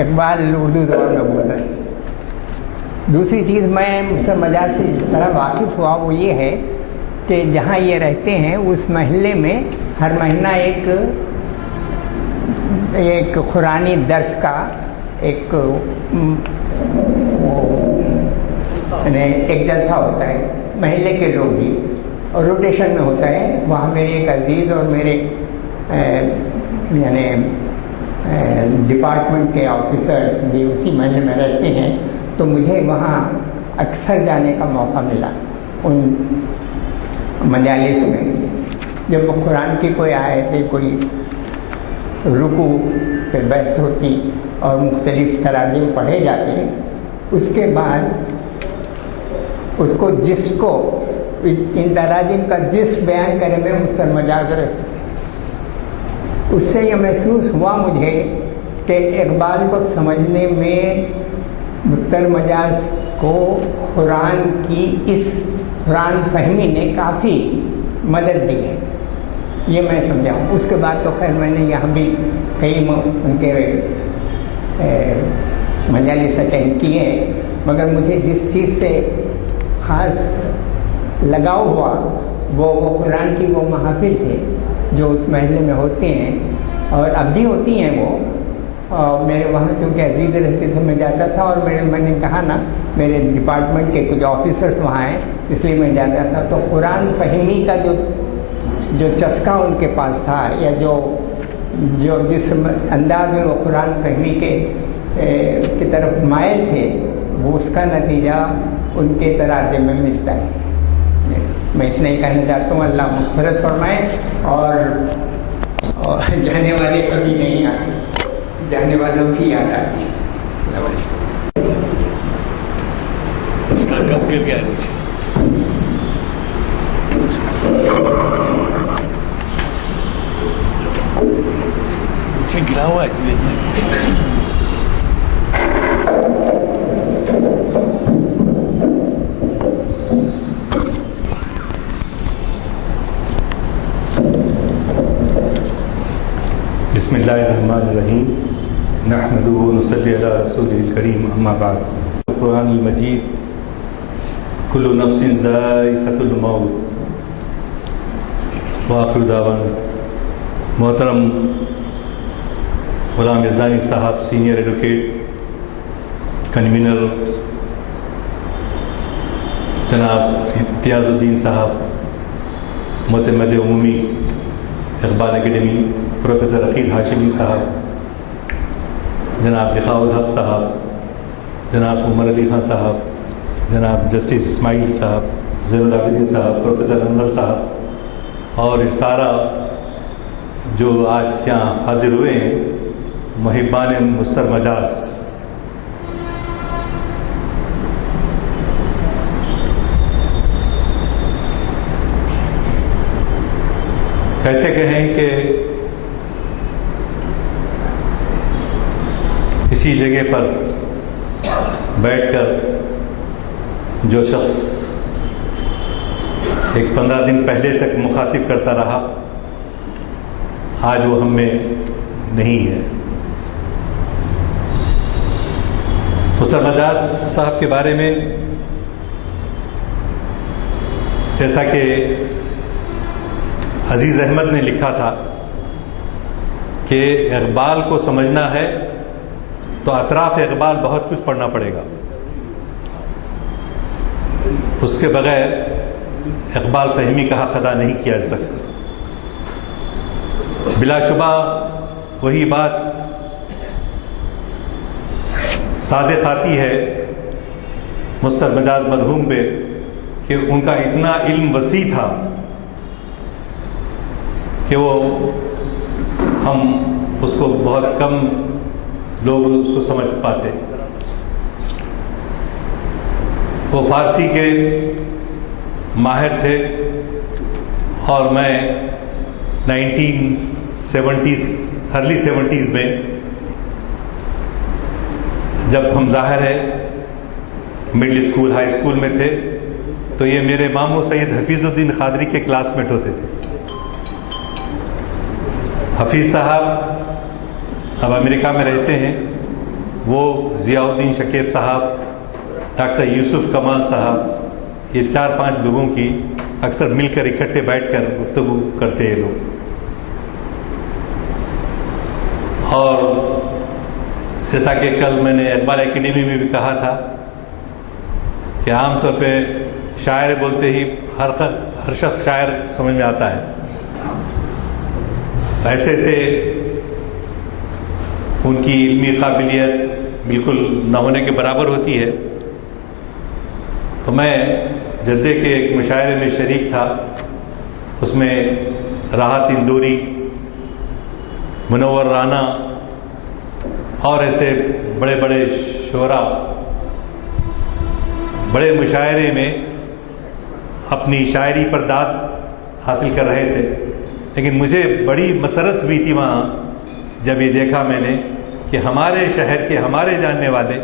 اقبال اردو زبان میں بول رہے ہیں. دوسری چیز میں مستر مجاز سے جس طرح واقف ہوا وہ یہ ہے کہ جہاں یہ رہتے ہیں اس محلے میں ہر مہینہ ایک قرآنی درس کا ایک جلسہ ہوتا ہے، محلے کے لوگ ہی، اور روٹیشن میں ہوتا ہے. وہاں میرے ایک عزیز اور میرے یعنی ڈپارٹمنٹ کے آفیسرس بھی اسی محلے میں رہتے ہیں، تو مجھے وہاں اکثر جانے کا موقع ملا ان مجالس میں. جب قرآن کی کوئی آیتیں کوئی رکوع پہ بحث ہوتی اور مختلف تراجم پڑھے جاتے، اس کے بعد اس کو ان تراجم کا جس بیان کرنے میں مستر مجاز رہتے. اس سے یہ محسوس ہوا مجھے کہ اقبال کو سمجھنے میں مستر مجاز کو قرآن کی اس قرآن فہمی نے کافی مدد دی ہے، یہ میں سمجھا ہوں. اس کے بعد تو خیر میں نے یہاں بھی کئی ان کے مجالس اٹینڈ کیے ہیں، مگر مجھے جس چیز سے خاص لگاؤ ہوا وہ قرآن کی وہ محافل تھے جو اس محلے میں ہوتے ہیں اور اب بھی ہوتی ہیں. وہ میرے وہاں چونکہ عزیز رہتے تھے میں جاتا تھا، اور میں نے کہا نا میرے ڈپارٹمنٹ کے کچھ آفیسرس وہاں ہیں اس لیے میں جاتا تھا. تو قرآن فہمی کا جو چسکا ان کے پاس تھا یا جو جس انداز میں وہ قرآن فہمی کی طرف مائل تھے، وہ اس کا نتیجہ ان کے تراجم میں ملتا ہے. میں اتنا ہی کہنا چاہتا ہوں. اللہ مغفرت فرمائے. اور جانے والے کبھی نہیں آتے، جانے والوں کی یاد آتی. اس کا کب گر گیا نیچے؟ نیچے گرا ہوا ہے. بسم اللہ الرحمن الرحیم. نحمدہ ونصلی علی رسولہ الکریم. اما بعد. قرآن المجید کل نفس ذائقۃ الموت. وآخر دعوانا. محترم غلام یزدانی صاحب، سینئر ایڈوکیٹ کنوینر جناب امتیاز الدین صاحب، معتمد عمومی اقبال اکیڈمی پروفیسر عقیل ہاشمی صاحب، جناب لقاء الحق صاحب، جناب عمر علی خان صاحب، جناب جسٹس اسماعیل صاحب، زین العابدین صاحب، پروفیسر انور صاحب، اور یہ سارا جو آج یہاں حاضر ہوئے ہیں محبان مستر مجاز. کیسے کہیں کہ اسی جگہ پر بیٹھ کر جو شخص ایک 15 دن پہلے تک مخاطب کرتا رہا، آج وہ ہم میں نہیں ہے. مستر مجاز صاحب کے بارے میں جیسا کہ عزیز احمد نے لکھا تھا کہ اقبال کو سمجھنا ہے تو اطراف اقبال بہت کچھ پڑھنا پڑے گا. اس کے بغیر اقبال فہمی کا حق ادا نہیں کیا جا سکتا. بلا شبہ وہی بات صادق آتی ہے مستر مجاز مرحوم پہ کہ ان کا اتنا علم وسیع تھا کہ وہ ہم اس کو بہت کم لوگ اس کو سمجھ پاتے. وہ فارسی کے ماہر تھے اور میں 1970s ارلی 70s میں جب ہم ظاہر ہے مڈل اسکول ہائی اسکول میں تھے تو یہ میرے ماموں سید حفیظ الدین قادری کے کلاس میٹ ہوتے تھے. حفیظ صاحب اب امریکہ میں رہتے ہیں. وہ ضیاء الدین شکیب صاحب، ڈاکٹر یوسف کمال صاحب، یہ 4-5 لوگوں کی اکثر مل کر اکٹھے بیٹھ کر گفتگو کرتے ہیں لوگ. اور جیسا کہ کل میں نے اقبال اکیڈمی میں بھی کہا تھا کہ عام طور پہ شاعر بولتے ہی ہر شخص شاعر سمجھ میں آتا ہے. ایسے سے ان کی علمی قابلیت بالکل نہ ہونے کے برابر ہوتی ہے. تو میں جدے کے ایک مشاعرے میں شریک تھا. اس میں راحت اندوری، منور رانا اور ایسے بڑے بڑے شعراء بڑے مشاعرے میں اپنی شاعری پر داد حاصل کر رہے تھے. لیکن مجھے بڑی مسرت ہوئی تھی وہاں جب یہ دیکھا میں نے کہ ہمارے شہر کے ہمارے جاننے والے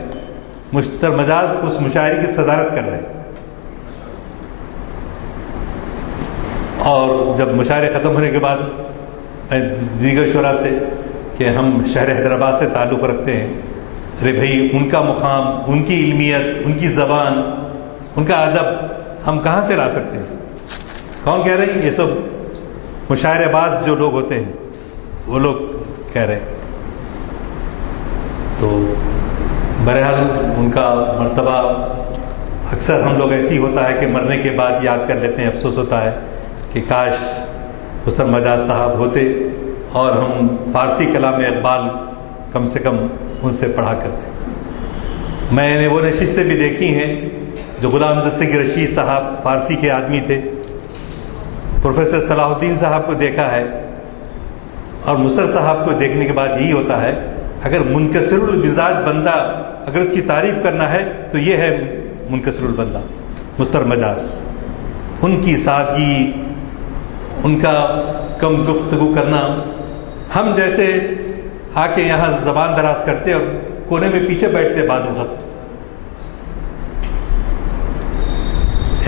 مستر مجاز اس مشاعرے کی صدارت کر رہے ہیں. اور جب مشاعرے ختم ہونے کے بعد میں دیگر شعراء سے کہ ہم شہر حیدرآباد سے تعلق رکھتے ہیں، ارے بھائی ان کا مقام، ان کی علمیت، ان کی زبان، ان کا ادب ہم کہاں سے لا سکتے ہیں؟ کون کہہ رہے ہیں؟ یہ سب مشاعرے باز جو لوگ ہوتے ہیں وہ لوگ کہہ رہے ہیں. تو بہرحال ان کا مرتبہ اکثر ہم لوگ ایسی ہوتا ہے کہ مرنے کے بعد یاد کر لیتے ہیں. افسوس ہوتا ہے کہ کاش مستر مجاز صاحب ہوتے اور ہم فارسی کلام اقبال کم سے کم ان سے پڑھا کرتے. میں نے وہ نشستیں بھی دیکھی ہیں جو غلام دستگیر رشید صاحب فارسی کے آدمی تھے. پروفیسر صلاح الدین صاحب کو دیکھا ہے. اور مستر صاحب کو دیکھنے کے بعد یہی ہوتا ہے اگر منکسر المزاج بندہ اگر اس کی تعریف کرنا ہے تو یہ ہے منکسر البندہ مستر مجاز. ان کی سادگی، ان کا کم گفتگو کرنا. ہم جیسے آ کے یہاں زبان دراز کرتے اور کونے میں پیچھے بیٹھتے، بعض وقت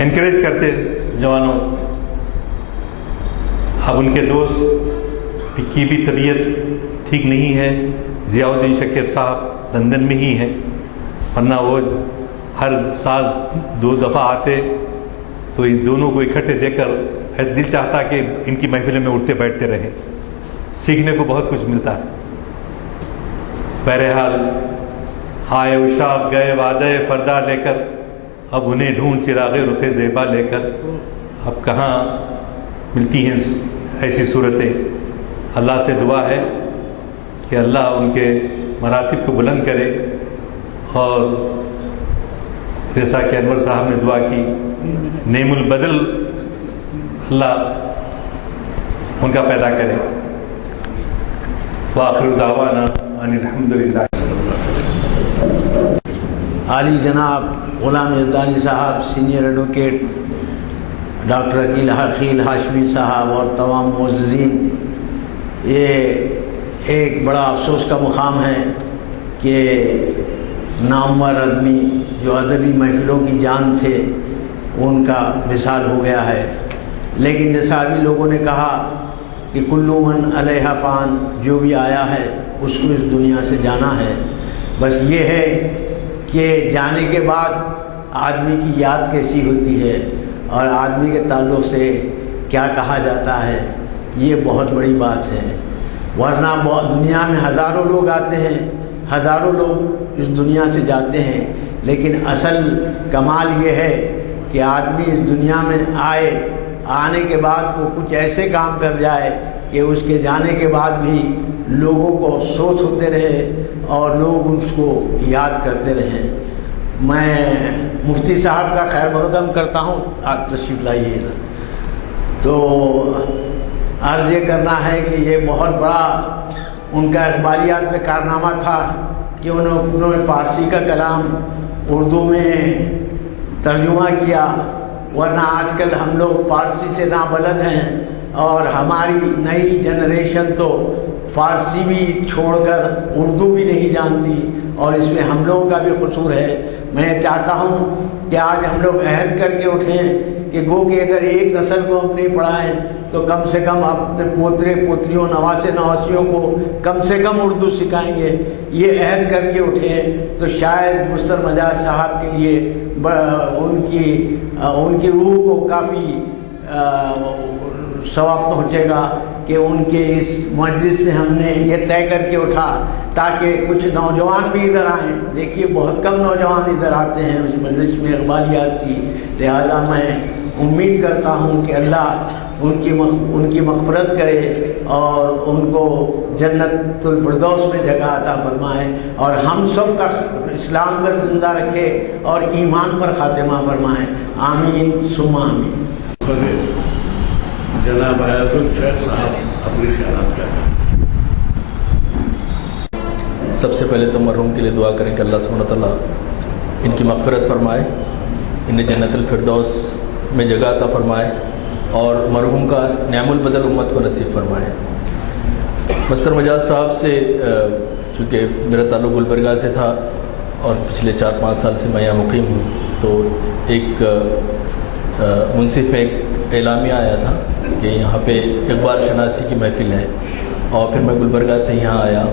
انکریج کرتے جوانوں. اب ان کے دوست کی بھی طبیعت ٹھیک نہیں ہے. ضیاء الدین شکیب صاحب لندن میں ہی ہیں، ورنہ وہ ہر سال 2 دفعہ آتے تو ان دونوں کو اکٹھے دیکھ کر دل چاہتا کہ ان کی محفلوں میں اٹھتے بیٹھتے رہیں. سیکھنے کو بہت کچھ ملتا ہے. بہرحال آئے عشاق گئے وعدہ فردا لے کر، اب انہیں ڈھونڈ چراغ رخ زیبا لے کر. اب کہاں ملتی ہیں ایسی صورتیں؟ اللہ سے دعا ہے کہ اللہ ان کے مراتب کو بلند کرے، اور جیسا کہ انور صاحب نے دعا کی نعم البدل اللہ ان کا پیدا کرے. وآخر دعوانا ان الحمدللہ. عالی جناب غلام یزدانی صاحب، senior advocate doctor Aqeel Hashmi صاحب اور تمام معززین، یہ ایک بڑا افسوس کا مقام ہے کہ نامور آدمی جو ادبی محفلوں کی جان تھے ان کا وصال ہو گیا ہے. لیکن جیسا ابھی لوگوں نے کہا کہ کلو من علیہ فان، جو بھی آیا ہے اس کو اس دنیا سے جانا ہے. بس یہ ہے کہ جانے کے بعد آدمی کی یاد کیسی ہوتی ہے اور آدمی کے تعلق سے کیا کہا جاتا ہے، یہ بہت بڑی بات ہے. ورنہ دنیا میں ہزاروں لوگ آتے ہیں ہزاروں لوگ اس دنیا سے جاتے ہیں، لیکن اصل کمال یہ ہے کہ آدمی اس دنیا میں آنے کے بعد وہ کچھ ایسے کام کر جائے کہ اس کے جانے کے بعد بھی لوگوں کو افسوس ہوتے رہے اور لوگ اس کو یاد کرتے رہیں۔ میں مفتی صاحب کا خیر مقدم کرتا ہوں، آپ تشریف لائیے گا۔ تو عرض یہ کرنا ہے کہ یہ بہت بڑا ان کا اقبالیات میں کارنامہ تھا کہ انہوں نے فارسی کا کلام اردو میں ترجمہ کیا، ورنہ آج کل ہم لوگ فارسی سے نابلد ہیں اور ہماری نئی جنریشن تو فارسی بھی چھوڑ کر اردو بھی نہیں جانتی، اور اس میں ہم لوگوں کا بھی قصور ہے۔ میں چاہتا ہوں کہ آج ہم لوگ عہد کر کے اٹھیں کہ گو کہ اگر ایک نسل کو ہم نہیں پڑھائیں تو کم سے کم اپنے پوترے پوتریوں نواسے نواسیوں کو کم سے کم اردو سکھائیں گے۔ یہ عہد کر کے اٹھیں تو شاید مستر مجاز صاحب کے لیے ان کی روح کو کافی ثواب پہنچے گا کہ ان کے اس مجلس میں ہم نے یہ طے کر کے اٹھا تاکہ کچھ نوجوان بھی ادھر آئیں۔ دیکھیے بہت کم نوجوان ادھر آتے ہیں اس مجلس میں اقبالیات کی، لہذا میں امید کرتا ہوں کہ اللہ ان کی مغفرت کرے اور ان کو جنت الفردوس میں جگہ عطا فرمائے، اور ہم سب کا اسلام پر زندہ رکھے اور ایمان پر خاتمہ فرمائے۔ آمین ثم آمین۔ جناب ایاز الشیخ صاحب اپنے خیالات کا اظہار۔ سب سے پہلے تو مرحوم کے لیے دعا کریں کہ اللہ سبحانہ تعالیٰ ان کی مغفرت فرمائے، انہیں جنت الفردوس میں جگہ عطا فرمائے اور مرحوم کا نعم البدل امت کو نصیب فرمائے۔ مستر مجاز صاحب سے چونکہ میرا تعلق گلبرگہ سے تھا اور پچھلے 4-5 سال سے میں یہاں مقیم ہوں، تو ایک منصف میں ایک اعلامیہ آیا تھا کہ یہاں پہ اقبال شناسی کی محفل ہے، اور پھر میں گلبرگہ سے یہاں آیا،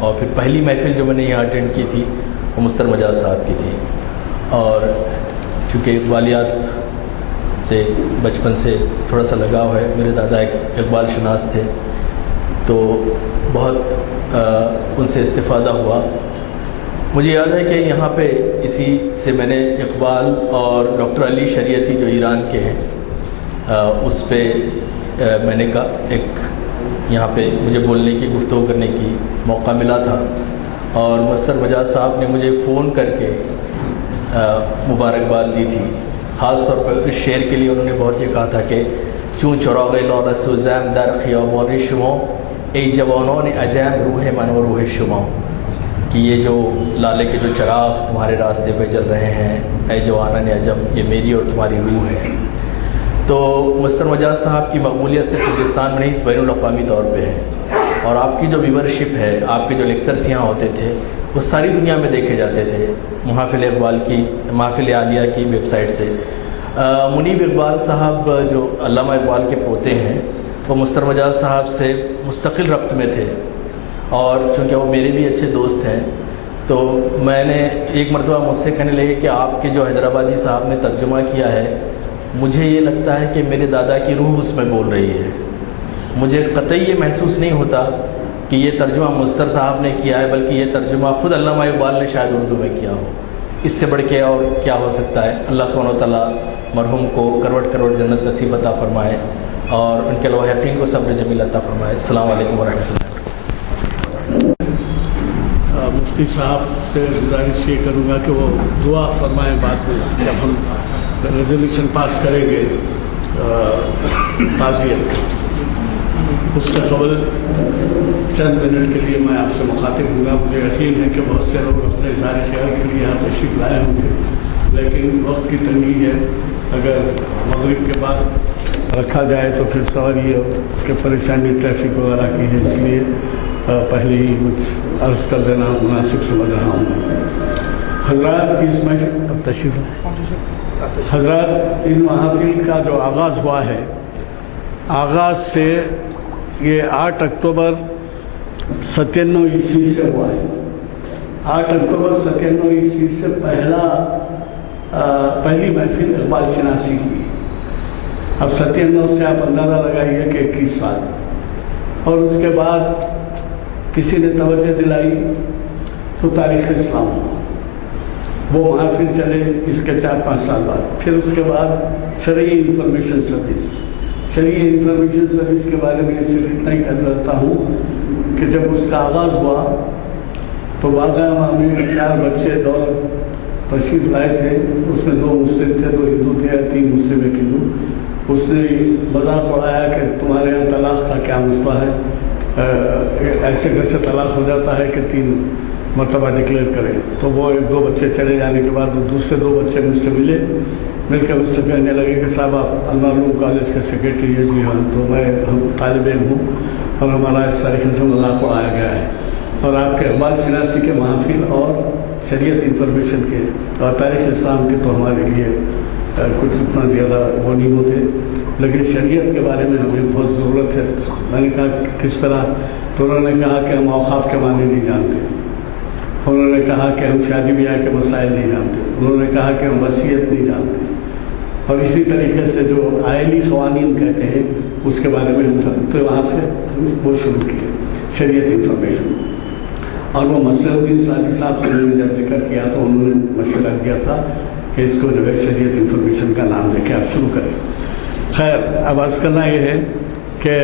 اور پھر پہلی محفل جو میں نے یہاں اٹینڈ کی تھی وہ مستر مجاز صاحب کی تھی۔ اور چونکہ اقبالیات سے بچپن سے تھوڑا سا لگاؤ ہے، میرے دادا ایک اقبال شناس تھے، تو بہت ان سے استفادہ ہوا۔ مجھے یاد ہے کہ یہاں پہ اسی سے میں نے اقبال اور ڈاکٹر علی شریعتی جو ایران کے ہیں اس پہ میں نے کہا ایک یہاں پہ مجھے بولنے کی گفتگو کرنے کی موقع ملا تھا، اور مستر مجاز صاحب نے مجھے فون کر کے مبارکباد دی تھی۔ خاص طور پر اس شعر کے لیے انہوں نے بہت یہ کہا تھا کہ چون چراغ لانس و زیم در خیابان شما ای جوانان عجم روح من و روح شما، کہ یہ جو لالے کے جو چراغ تمہارے راستے پہ جل رہے ہیں اے جوانان عجم، یہ میری اور تمہاری روح ہے۔ تو مستر مجاز صاحب کی مقبولیت صرف ہندوستان میں نہیں، اس بین الاقوامی طور پہ ہے، اور آپ کی جو ویورشپ ہے، آپ کے جو لیکچرز یہاں ہوتے تھے وہ ساری دنیا میں دیکھے جاتے تھے محافل اقبال کی، محافل عالیہ کی ویب سائٹ سے۔ منیب اقبال صاحب جو علامہ اقبال کے پوتے ہیں، وہ مستر مجاز صاحب سے مستقل ربط میں تھے، اور چونکہ وہ میرے بھی اچھے دوست ہیں، تو میں نے ایک مرتبہ مجھ سے کہنے لگے کہ آپ کے جو حیدرآبادی صاحب نے ترجمہ کیا ہے، مجھے یہ لگتا ہے کہ میرے دادا کی روح اس میں بول رہی ہے۔ مجھے قطعی یہ محسوس نہیں ہوتا کہ یہ ترجمہ مستر صاحب نے کیا ہے، بلکہ یہ ترجمہ خود علامہ اقبال نے شاید اردو میں کیا ہو۔ اس سے بڑھ کے اور کیا ہو سکتا ہے؟ اللہ سبحانہ و تعالیٰ مرحوم کو کروڑ کروڑ جنت نصیب عطا فرمائے اور ان کے لوح یقین کو صبر جمیل عطا فرمائے۔ السلام علیکم ورحمۃ اللہ۔ مفتی صاحب سے گزارش یہ کروں گا کہ وہ دعا فرمائیں بعد میں جب ہم ریزولوشن پاس کریں گے تعزیت کا۔ اس سے قبل چند منٹ کے لیے میں آپ سے مخاطب ہوں گا۔ مجھے یقین ہے کہ بہت سے لوگ اپنے اظہار خیال کے لیے یہاں تشریف لائے ہوں گے، لیکن وقت کی تنگی ہے، اگر مغرب کے بعد رکھا جائے تو پھر سوال یہ کہ پریشانی ٹریفک وغیرہ کی ہے، اس لیے پہلے ہی کچھ عرض کر دینا مناسب سمجھ رہا ہوں۔ حضرات اس محفل اب تشریف لائیں۔ حضرات ان محافل کا جو آغاز ہوا ہے، آغاز سے یہ 8 اکتوبر 97 عیسوی سے ہوا ہے۔ 8 اکتوبر 97 عیسوی سے پہلی محفل اقبال شناسی کی۔ اب 97 سے آپ اندازہ لگائیے کہ 21 سال، اور اس کے بعد کسی نے توجہ دلائی تو تاریخ اسلام ہوا. وہ محافل چلے اس کے 4-5 سال بعد. پھر اس کے بعد شرعی انفارمیشن سروس. شرعی انفارمیشن سروس کے بارے میں صرف اتنا ہی کہہ دیتا ہوں کہ جب اس کا آغاز ہوا تو واقعہ ہمیں 4 بچے دور تشریف لائے تھے. اس میں 2 مسلم تھے، 2 ہندو تھے، 3 مسلم 1 ہندو. اس نے مذاق اڑایا کہ تمہارے یہاں طلاق کا کیا مسئلہ ہے، ایسے کیسے طلاق ہو جاتا ہے کہ 3 مرتبہ ڈکلیئر کریں. تو وہ 1-2 بچے چلے جانے کے بعد دوسرے 2 بچے مجھ سے مل کر مجھ سے کہنے لگے کہ صاحب آپ انوار علوم کالج کے سیکرٹری ہیں. جی ہاں. تو ہم طالب علم ہوں اور ہمارا اس طریقے سے مذاق اڑایا گیا ہے اور آپ کے اقبال شناسی کے محافل اور شریعت انفارمیشن کے اور تاریخ اسلام کے تو ہمارے لیے کچھ اتنا زیادہ وہ نہیں ہوتے، لیکن شریعت کے بارے میں ہمیں بہت ضرورت ہے. میں نے کہا کس طرح؟ تو انہوں نے کہا کہ ہم اوقاف کے معنی نہیں جانتے. انہوں نے کہا کہ ہم شادی بیاہ کے مسائل نہیں جانتے. انہوں نے کہا کہ ہم وصیت نہیں جانتے. اور اسی طریقے سے جو آئلی قوانین کہتے ہیں اس کے بارے میں ہم جانتے. تو وہاں سے ہم وہ شروع کیے شریعت انفارمیشن. اور وہ مسلح الدین ساتھی صاحب سے میں نے جب ذکر کیا تو انہوں نے مشورہ دیا تھا کہ اس کو جو ہے شریعت انفارمیشن کا نام دے کے آپ شروع کریں. خیر، اب عرض کرنا یہ ہے کہ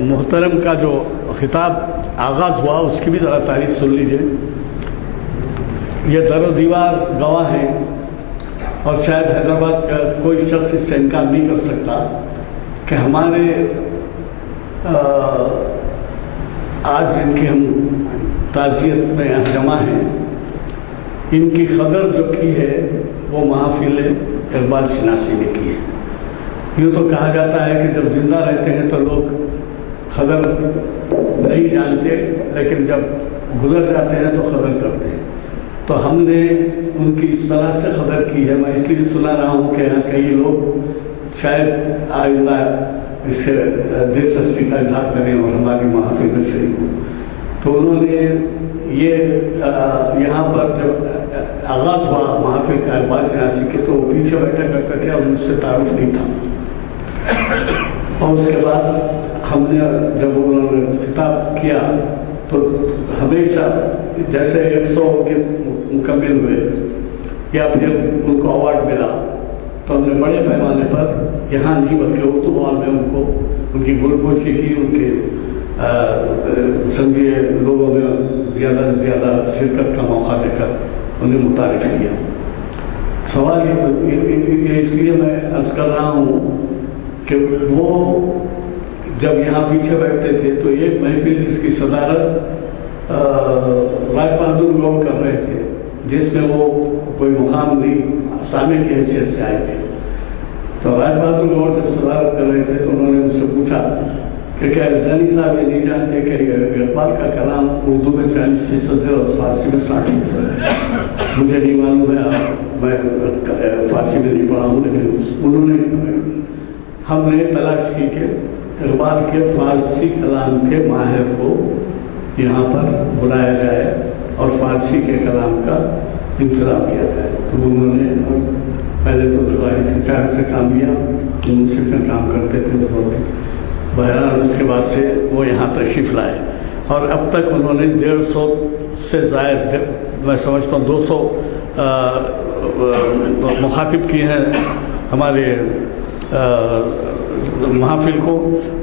محترم کا جو خطاب آغاز ہوا اس کی بھی ذرا تاریخ سن لیجئے. یہ در و دیوار گواہ ہیں اور شاید حیدرآباد کا کوئی شخص اس سے انکار نہیں کر سکتا کہ ہمارے آج ان کی ہم تعزیت میں جمع ہیں. ان کی قدر جو کی ہے وہ محافل اقبال شناسی نے کی ہے. یوں تو کہا جاتا ہے کہ جب زندہ رہتے ہیں تو لوگ قدر نہیں جانتے، لیکن جب گزر جاتے ہیں تو قدر کرتے ہیں. تو ہم نے ان کی اس طرح سے قدر کی ہے. میں اس لیے سنا رہا ہوں کہ یہاں کئی لوگ شاید آئندہ اس سے دلچسپی کا اظہار کریں اور ہماری محافل میں شریک ہوں. تو انہوں نے یہ یہاں پر جب آغاز ہوا محافل کا اقبال شناسی کے تو وہ پیچھے بیٹھا کرتے تھے اور مجھ سے تعارف نہیں تھا. اور اس کے بعد ہم نے جب انہوں نے خطاب کیا تو ہمیشہ جیسے 100 کے مکمل ہوئے یا پھر ان کو ایوارڈ ملا تو ہم نے بڑے پیمانے پر یہاں نہیں بلکہ اردو ہال میں ان کو ان کی گل پوشی کی، ان کے سمجھیے لوگوں میں زیادہ سے زیادہ شرکت کا موقع دے کر انہیں متعارف کیا. سوال یہ اس لیے میں عرض کر رہا ہوں کہ وہ جب یہاں پیچھے بیٹھتے تھے تو ایک محفل جس کی صدارت رائے بہادر گوڑ کر رہے تھے، جس میں وہ کوئی مقام نہیں سامع کی حیثیت سے آئے تھے. تو رائے بہادر گوڑ جب صدارت کر رہے تھے تو انہوں نے مجھ سے پوچھا کہ کیا زینی صاحب یہ نہیں جانتے کہ اقبال کا کلام اردو میں 40% ہے اور فارسی میں 60% ہے؟ مجھے نہیں معلوم ہے، میں فارسی میں نہیں پڑھا ہوں، لیکن انہوں نے ہم نے تلاش کی کہ اقبال کے فارسی کلام کے ماہر کو یہاں پر بلایا جائے اور فارسی کے کلام کا انتظام کیا جائے. تو انہوں نے پہلے تو چاہت سے کام لیا، منصف میں کام کرتے تھے اس وقت. بہرحال اس کے بعد سے وہ یہاں تشریف لائے اور اب تک انہوں نے 150 سے زائد، میں سمجھتا ہوں 200 مخاطب کیے ہیں ہمارے محافل کو.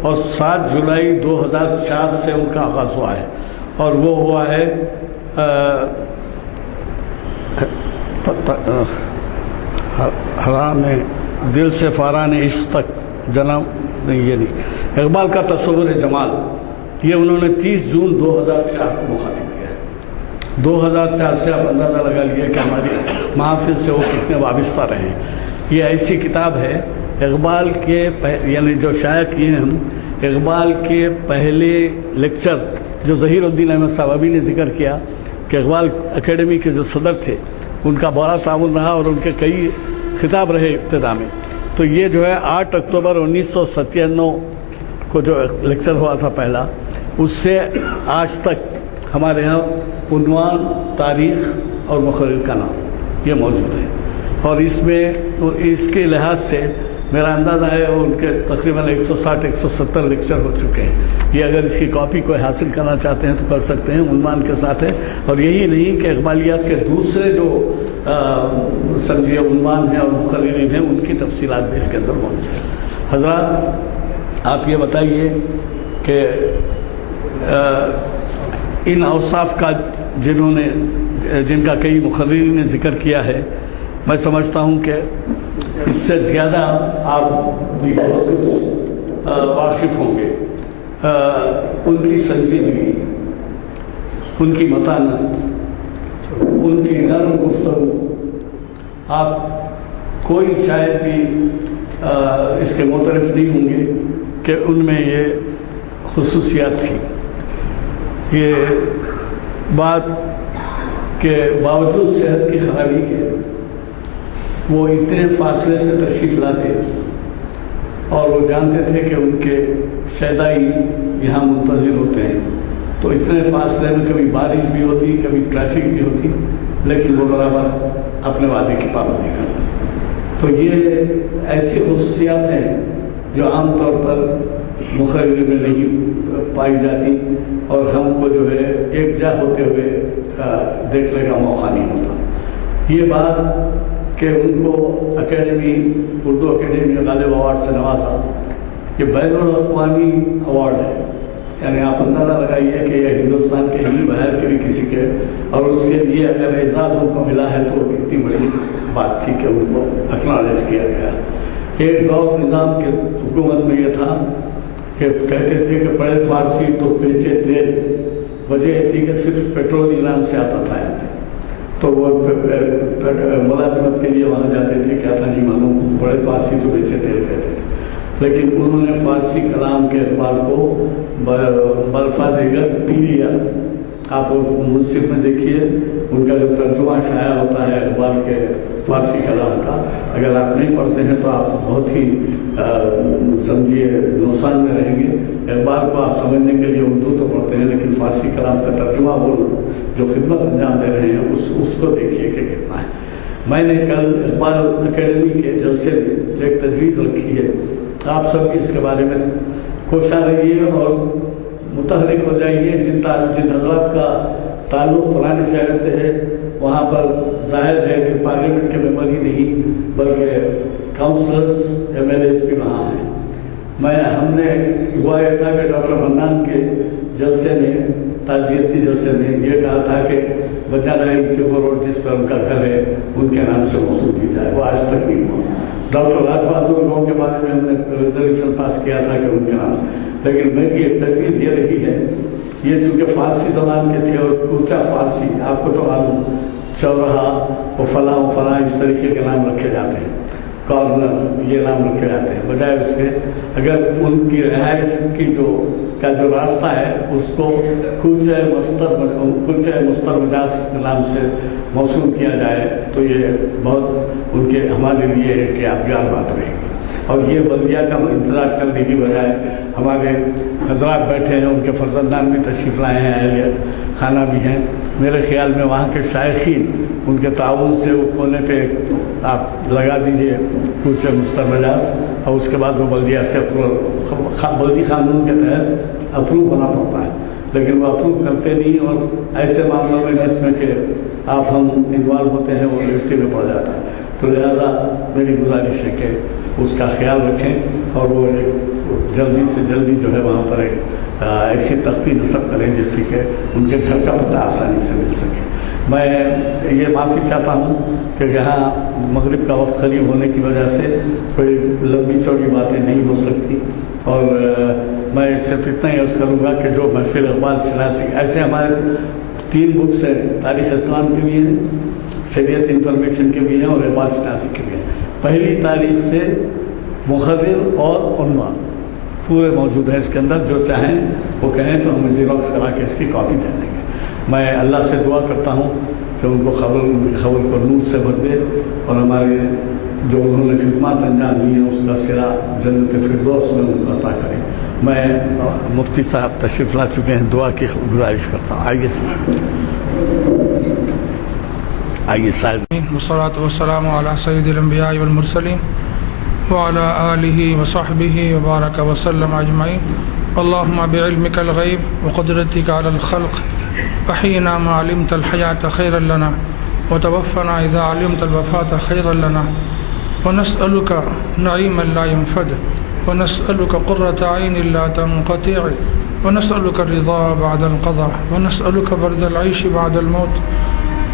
اور 7 جولائی 2004 سے ان کا آغاز ہوا ہے اور وہ ہوا ہے حرام دل سے فاران عشق تک جنم نہیں، یہ نہیں. اقبال کا تصور جمال یہ انہوں نے 30 جون 2004 کو مخاطب کیا ہے. 2004 سے آپ اندازہ لگا لیے کہ ہماری محافل سے وہ کتنے وابستہ رہے. یہ ایسی کتاب ہے اقبال کے یعنی جو شائع کیے ہیں ہم، اقبال کے پہلے لیکچر جو ظہیر الدین احمد صاحب ابھی نے ذکر کیا کہ اقبال اکیڈمی کے جو صدر تھے ان کا بڑا تعاون رہا اور ان کے کئی خطاب رہے ابتدا میں. تو یہ جو ہے 8 اکتوبر 1997 کو جو لیکچر ہوا تھا پہلا، اس سے آج تک ہمارے ہاں عنوان، تاریخ اور مقرر کا نام یہ موجود ہے. اور اس میں اس کے لحاظ سے میرا اندازہ ہے ان کے تقریباً 160-170 لیکچر ہو چکے ہیں. یہ اگر اس کی کاپی کوئی حاصل کرنا چاہتے ہیں تو کر سکتے ہیں، عنوان کے ساتھ ہے. اور یہی نہیں کہ اقبالیات کے دوسرے جو سمجھیے عنوان ہیں اور مقررین ہیں ان کی تفصیلات بھی اس کے اندر موجود ہیں. حضرات آپ یہ بتائیے کہ ان اوصاف کا جن کا کئی مقررین نے ذکر کیا ہے، میں سمجھتا ہوں کہ اس سے زیادہ آپ بھی بہت کچھ واقف ہوں گے. ان کی سنجیدگی، ان کی متانت، ان کی نرم گفتگو، آپ کوئی شاید بھی اس کے معترف نہیں ہوں گے کہ ان میں یہ خصوصیات تھی. یہ بات کے باوجود صحت کی خرابی کے وہ اتنے فاصلے سے تشریف لاتے اور وہ جانتے تھے کہ ان کے شیدائی یہاں منتظر ہوتے ہیں، تو اتنے فاصلے میں کبھی بارش بھی ہوتی، کبھی ٹریفک بھی ہوتی، لیکن وہ برابر اپنے وعدے کی پابندی کرتے. تو یہ ایسی خصوصیات ہیں جو عام طور پر مقرر میں نہیں پائی جاتی اور ہم کو جو ہے ایک جا ہوتے ہوئے دیکھنے کا موقع نہیں ہوتا. یہ بات کہ ان کو اکیڈمی، اردو اکیڈمی غالب ایوارڈ سے نوازا، یہ بین الاقوامی ایوارڈ ہے. یعنی آپ اندازہ لگائیے کہ یہ ہندوستان کے ہی باہر کے بھی کسی کے، اور اس کے لیے اگر اعزاز ان کو ملا ہے تو کتنی بڑی بات تھی کہ ان کو اکنالج کیا گیا. ایک دور نظام کے حکومت میں یہ تھا کہ کہتے تھے کہ پڑھے فارسی تو بیچے تیل. وجہ یہ تھی کہ صرف پیٹرول ایران سے آتا تھا یہاں پہ، تو وہ ملازمت کے لیے وہاں جاتے تھے، کیا تھا نہیں معلوم، پڑھے فارسی تو بیچے تیل کہتے تھے. لیکن انہوں نے فارسی کلام کے اقبال کو بلفاظ گر پی لیا تھا. آپ منصف میں دیکھیے ان کا جو ترجمہ شائع ہوتا ہے اقبال کے فارسی کلام کا، اگر آپ نہیں پڑھتے ہیں تو آپ بہت ہی سمجھیے نقصان میں رہیں گے. اقبال کو آپ سمجھنے کے لیے اردو تو پڑھتے ہیں، لیکن فارسی کلام کا ترجمہ وہ جو خدمت انجام دے رہے ہیں اس کو دیکھیے کہ کتنا ہے. میں نے کل اقبال اکیڈمی کے جلسے میں ایک تجویز رکھی ہے، آپ سب اس کے بارے میں کوشاں رہیے اور متحرک ہو جائیے. جن حضرات کا تعلق پرانے شہر سے ہے وہاں پر ظاہر ہے کہ پارلیمنٹ کے ممبر ہی نہیں بلکہ کاؤنسلرز، ایم ایل ایز بھی وہاں ہیں. ہم نے ہوا یہ تھا کہ ڈاکٹر منان کے جلسے میں، تعزیتی جلسے میں یہ کہا تھا کہ بجانہ کے وہ روڈ جس پر ان کا گھر ہے ان کے نام سے موصول کی جائے. وہ آج تک نہیں ہوا. ڈاکٹر راج بہادر گاؤں کے بارے میں ہم نے ریزولوشن پاس کیا تھا کہ ان کے نام سے، لیکن میری ایک تجویز یہ رہی ہے، یہ چونکہ فارسی زبان کے تھے اور کوچا فارسی، آپ کو تو معلوم، چورہا و فلاں اس طریقے کے نام رکھے جاتے ہیں، کارنر یہ نام رکھے جاتے ہیں. بجائے اس کے اگر ان کی رہائش کی کا جو راستہ ہے اس کو کوچہ مستر مجاز کے نام سے موصول کیا جائے تو یہ بہت ان کے ہمارے لیے ایک یادگار بات رہے گی. اور یہ بلدیہ کا انتظار کرنے کی بجائے ہمارے حضرات بیٹھے ہیں، ان کے فرزندان بھی تشریف لائے ہیں، اہل خانہ بھی ہیں. میرے خیال میں وہاں کے شائقین ان کے تعاون سے وہ کونے پہ آپ لگا دیجئے کوچہ مستر مجاز، اور اس کے بعد وہ بلدیہ سے بلدی قانون کے تحت اپروو ہونا پڑتا ہے، لیکن وہ اپروو کرتے نہیں، اور ایسے معاملوں میں جس میں کہ آپ ہم انوالو ہوتے ہیں وہ رجسٹری میں پڑ جاتا ہے. تو لہذا میری گزارش ہے کہ اس کا خیال رکھیں اور وہ جلدی سے جلدی جو ہے وہاں پر ایک ایسی تختی نصب کریں جس سے کہ ان کے گھر کا پتہ آسانی سے مل سکے. میں یہ معافی چاہتا ہوں کہ یہاں مغرب کا وقت قریب ہونے کی وجہ سے کوئی لمبی چوڑی باتیں نہیں ہو سکتی، اور میں صرف اتنا ہی عرض کروں گا کہ جو محفل اقبال شناسی، ایسے ہمارے 3 بکس ہیں، تاریخ اسلام کے بھی ہیں، شریعت انفارمیشن کے بھی ہیں اور اقبال شناسی کے بھی ہیں. پہلی تاریخ سے مقرر اور عنوان پورے موجود ہیں اس کے اندر. جو چاہیں وہ کہیں تو ہم زیروکس کرا کے اس کی کاپی دے دیں گے. میں اللہ سے دعا کرتا ہوں کہ ان کی خبر کو نور سے بھر دے، اور ہمارے جو انہوں نے خدمات انجام دی ہیں اس کا صلہ جنت فردوس میں ان کو عطا کرے. میں مفتی صاحب تشریف لا چکے ہیں، دعا کی گزارش کرتا ہوں. آئیے صاحب. والصلاة والسلام علی سید الانبیاء والمرسلین وعلى آله وصحبه وبارك وسلم أجمعين. اللهم بعلمك الغيب وقدرتك على الخلق أحينا ما علمت الحياة خيرا لنا وتوفنا إذا علمت الوفاة خيرا لنا، ونسألك نعيما لا ينفد، ونسألك قرة عين لا تنقطع، ونسألك الرضا بعد القضاء، ونسألك برد العيش بعد الموت،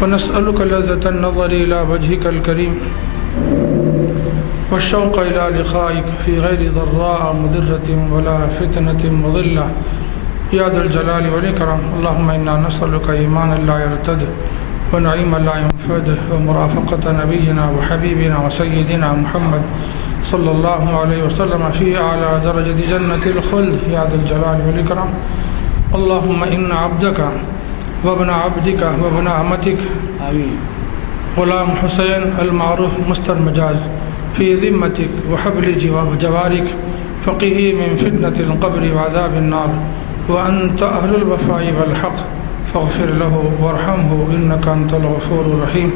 ونسألك لذة النظر إلى وجهك الكريم والشوق إلى لقائك في غير ضراء مضرة ولا فتنة مضلة يا ذا الجلال والإكرام. اللهم إنا نسألك إيمانا لا يرتد ونعيما لا ينفد ومرافقة نبينا وحبيبنا وسيدنا محمد صلى الله عليه وسلم في أعلى درجة جنة الخلد يا ذا الجلال والإكرام. اللهم إن عبدك وابن عبدك وابن أمتك غلام حسين المعروف مستر مجاز في ذمتك وحبل جوارك، فقه من فتنة القبر وعذاب النار، وأنت أهل الوفاء والحق، فاغفر له وارحمه إنك أنت الغفور الرحيم.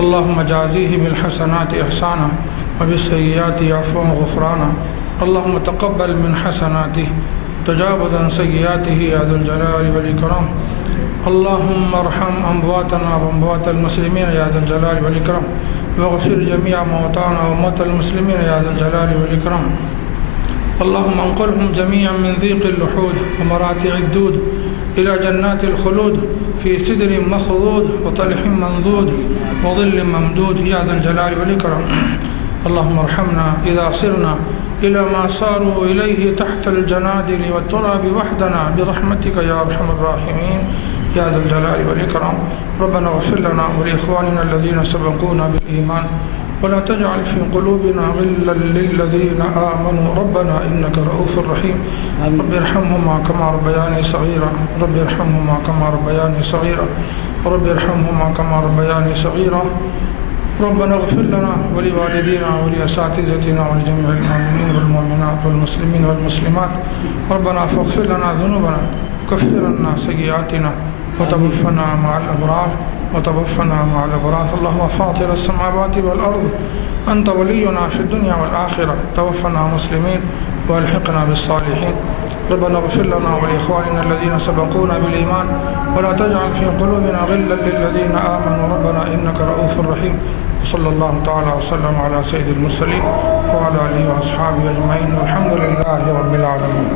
اللهم جازيه بالحسنات إحسانا وبالسيئات عفوا وغفرانا. اللهم تقبل من حسناته تجاوز عن سيئاته يا ذا الجلال والإكرام. اللهم ارحم أمواتنا وأموات المسلمين يا ذا الجلال والإكرام، واغفر جميع موتانا وموتى المسلمين يا ذا الجلال والإكرام. اللهم انقلهم جميعا من ضيق اللحود ومراتع الدود إلى جنات الخلود في سدر مخضود وطلح منضود وظل ممدود يا ذا الجلال والإكرام. اللهم ارحمنا إذا صرنا إلى ما صاروا إليه تحت الجنادل والتراب وحدنا برحمتك يا أرحم الراحمين يا ذا الجلال والإكرام. ربنا اغفر لنا ولإخواننا الذين سبقونا بالإيمان ولا تجعل في قلوبنا غلا للذين آمنوا ربنا إنك رؤوف رحيم. رب ارحمهما كما ربياني صغيرا، رب ارحمهما كما ربياني صغيرا، رب ارحمهما كما ربياني صغيرا. ربنا اغفر لنا ولوالدينا ولأساتذتنا ولجميع المؤمنين والمؤمنات والمسلمين والمسلمات. ربنا فاغفر لنا ذنوبنا وكفر عنا سيئاتنا وتوفنا مع الأبرار وتوفنا مع الأبرار. اللهم فاطر السماوات والأرض أنت ولينا في الدنيا والآخرة، توفنا مسلمين والحقنا بالصالحين. ربنا اغفر لنا ولإخواننا الذين سبقونا بالإيمان ولا تجعل في قلوبنا غلا للذين آمنوا ربنا إنك رؤوف رحيم. وصلى الله تعالى وسلم على سيد المرسلين وعلى آله وأصحابه أجمعين والحمد لله رب العالمين.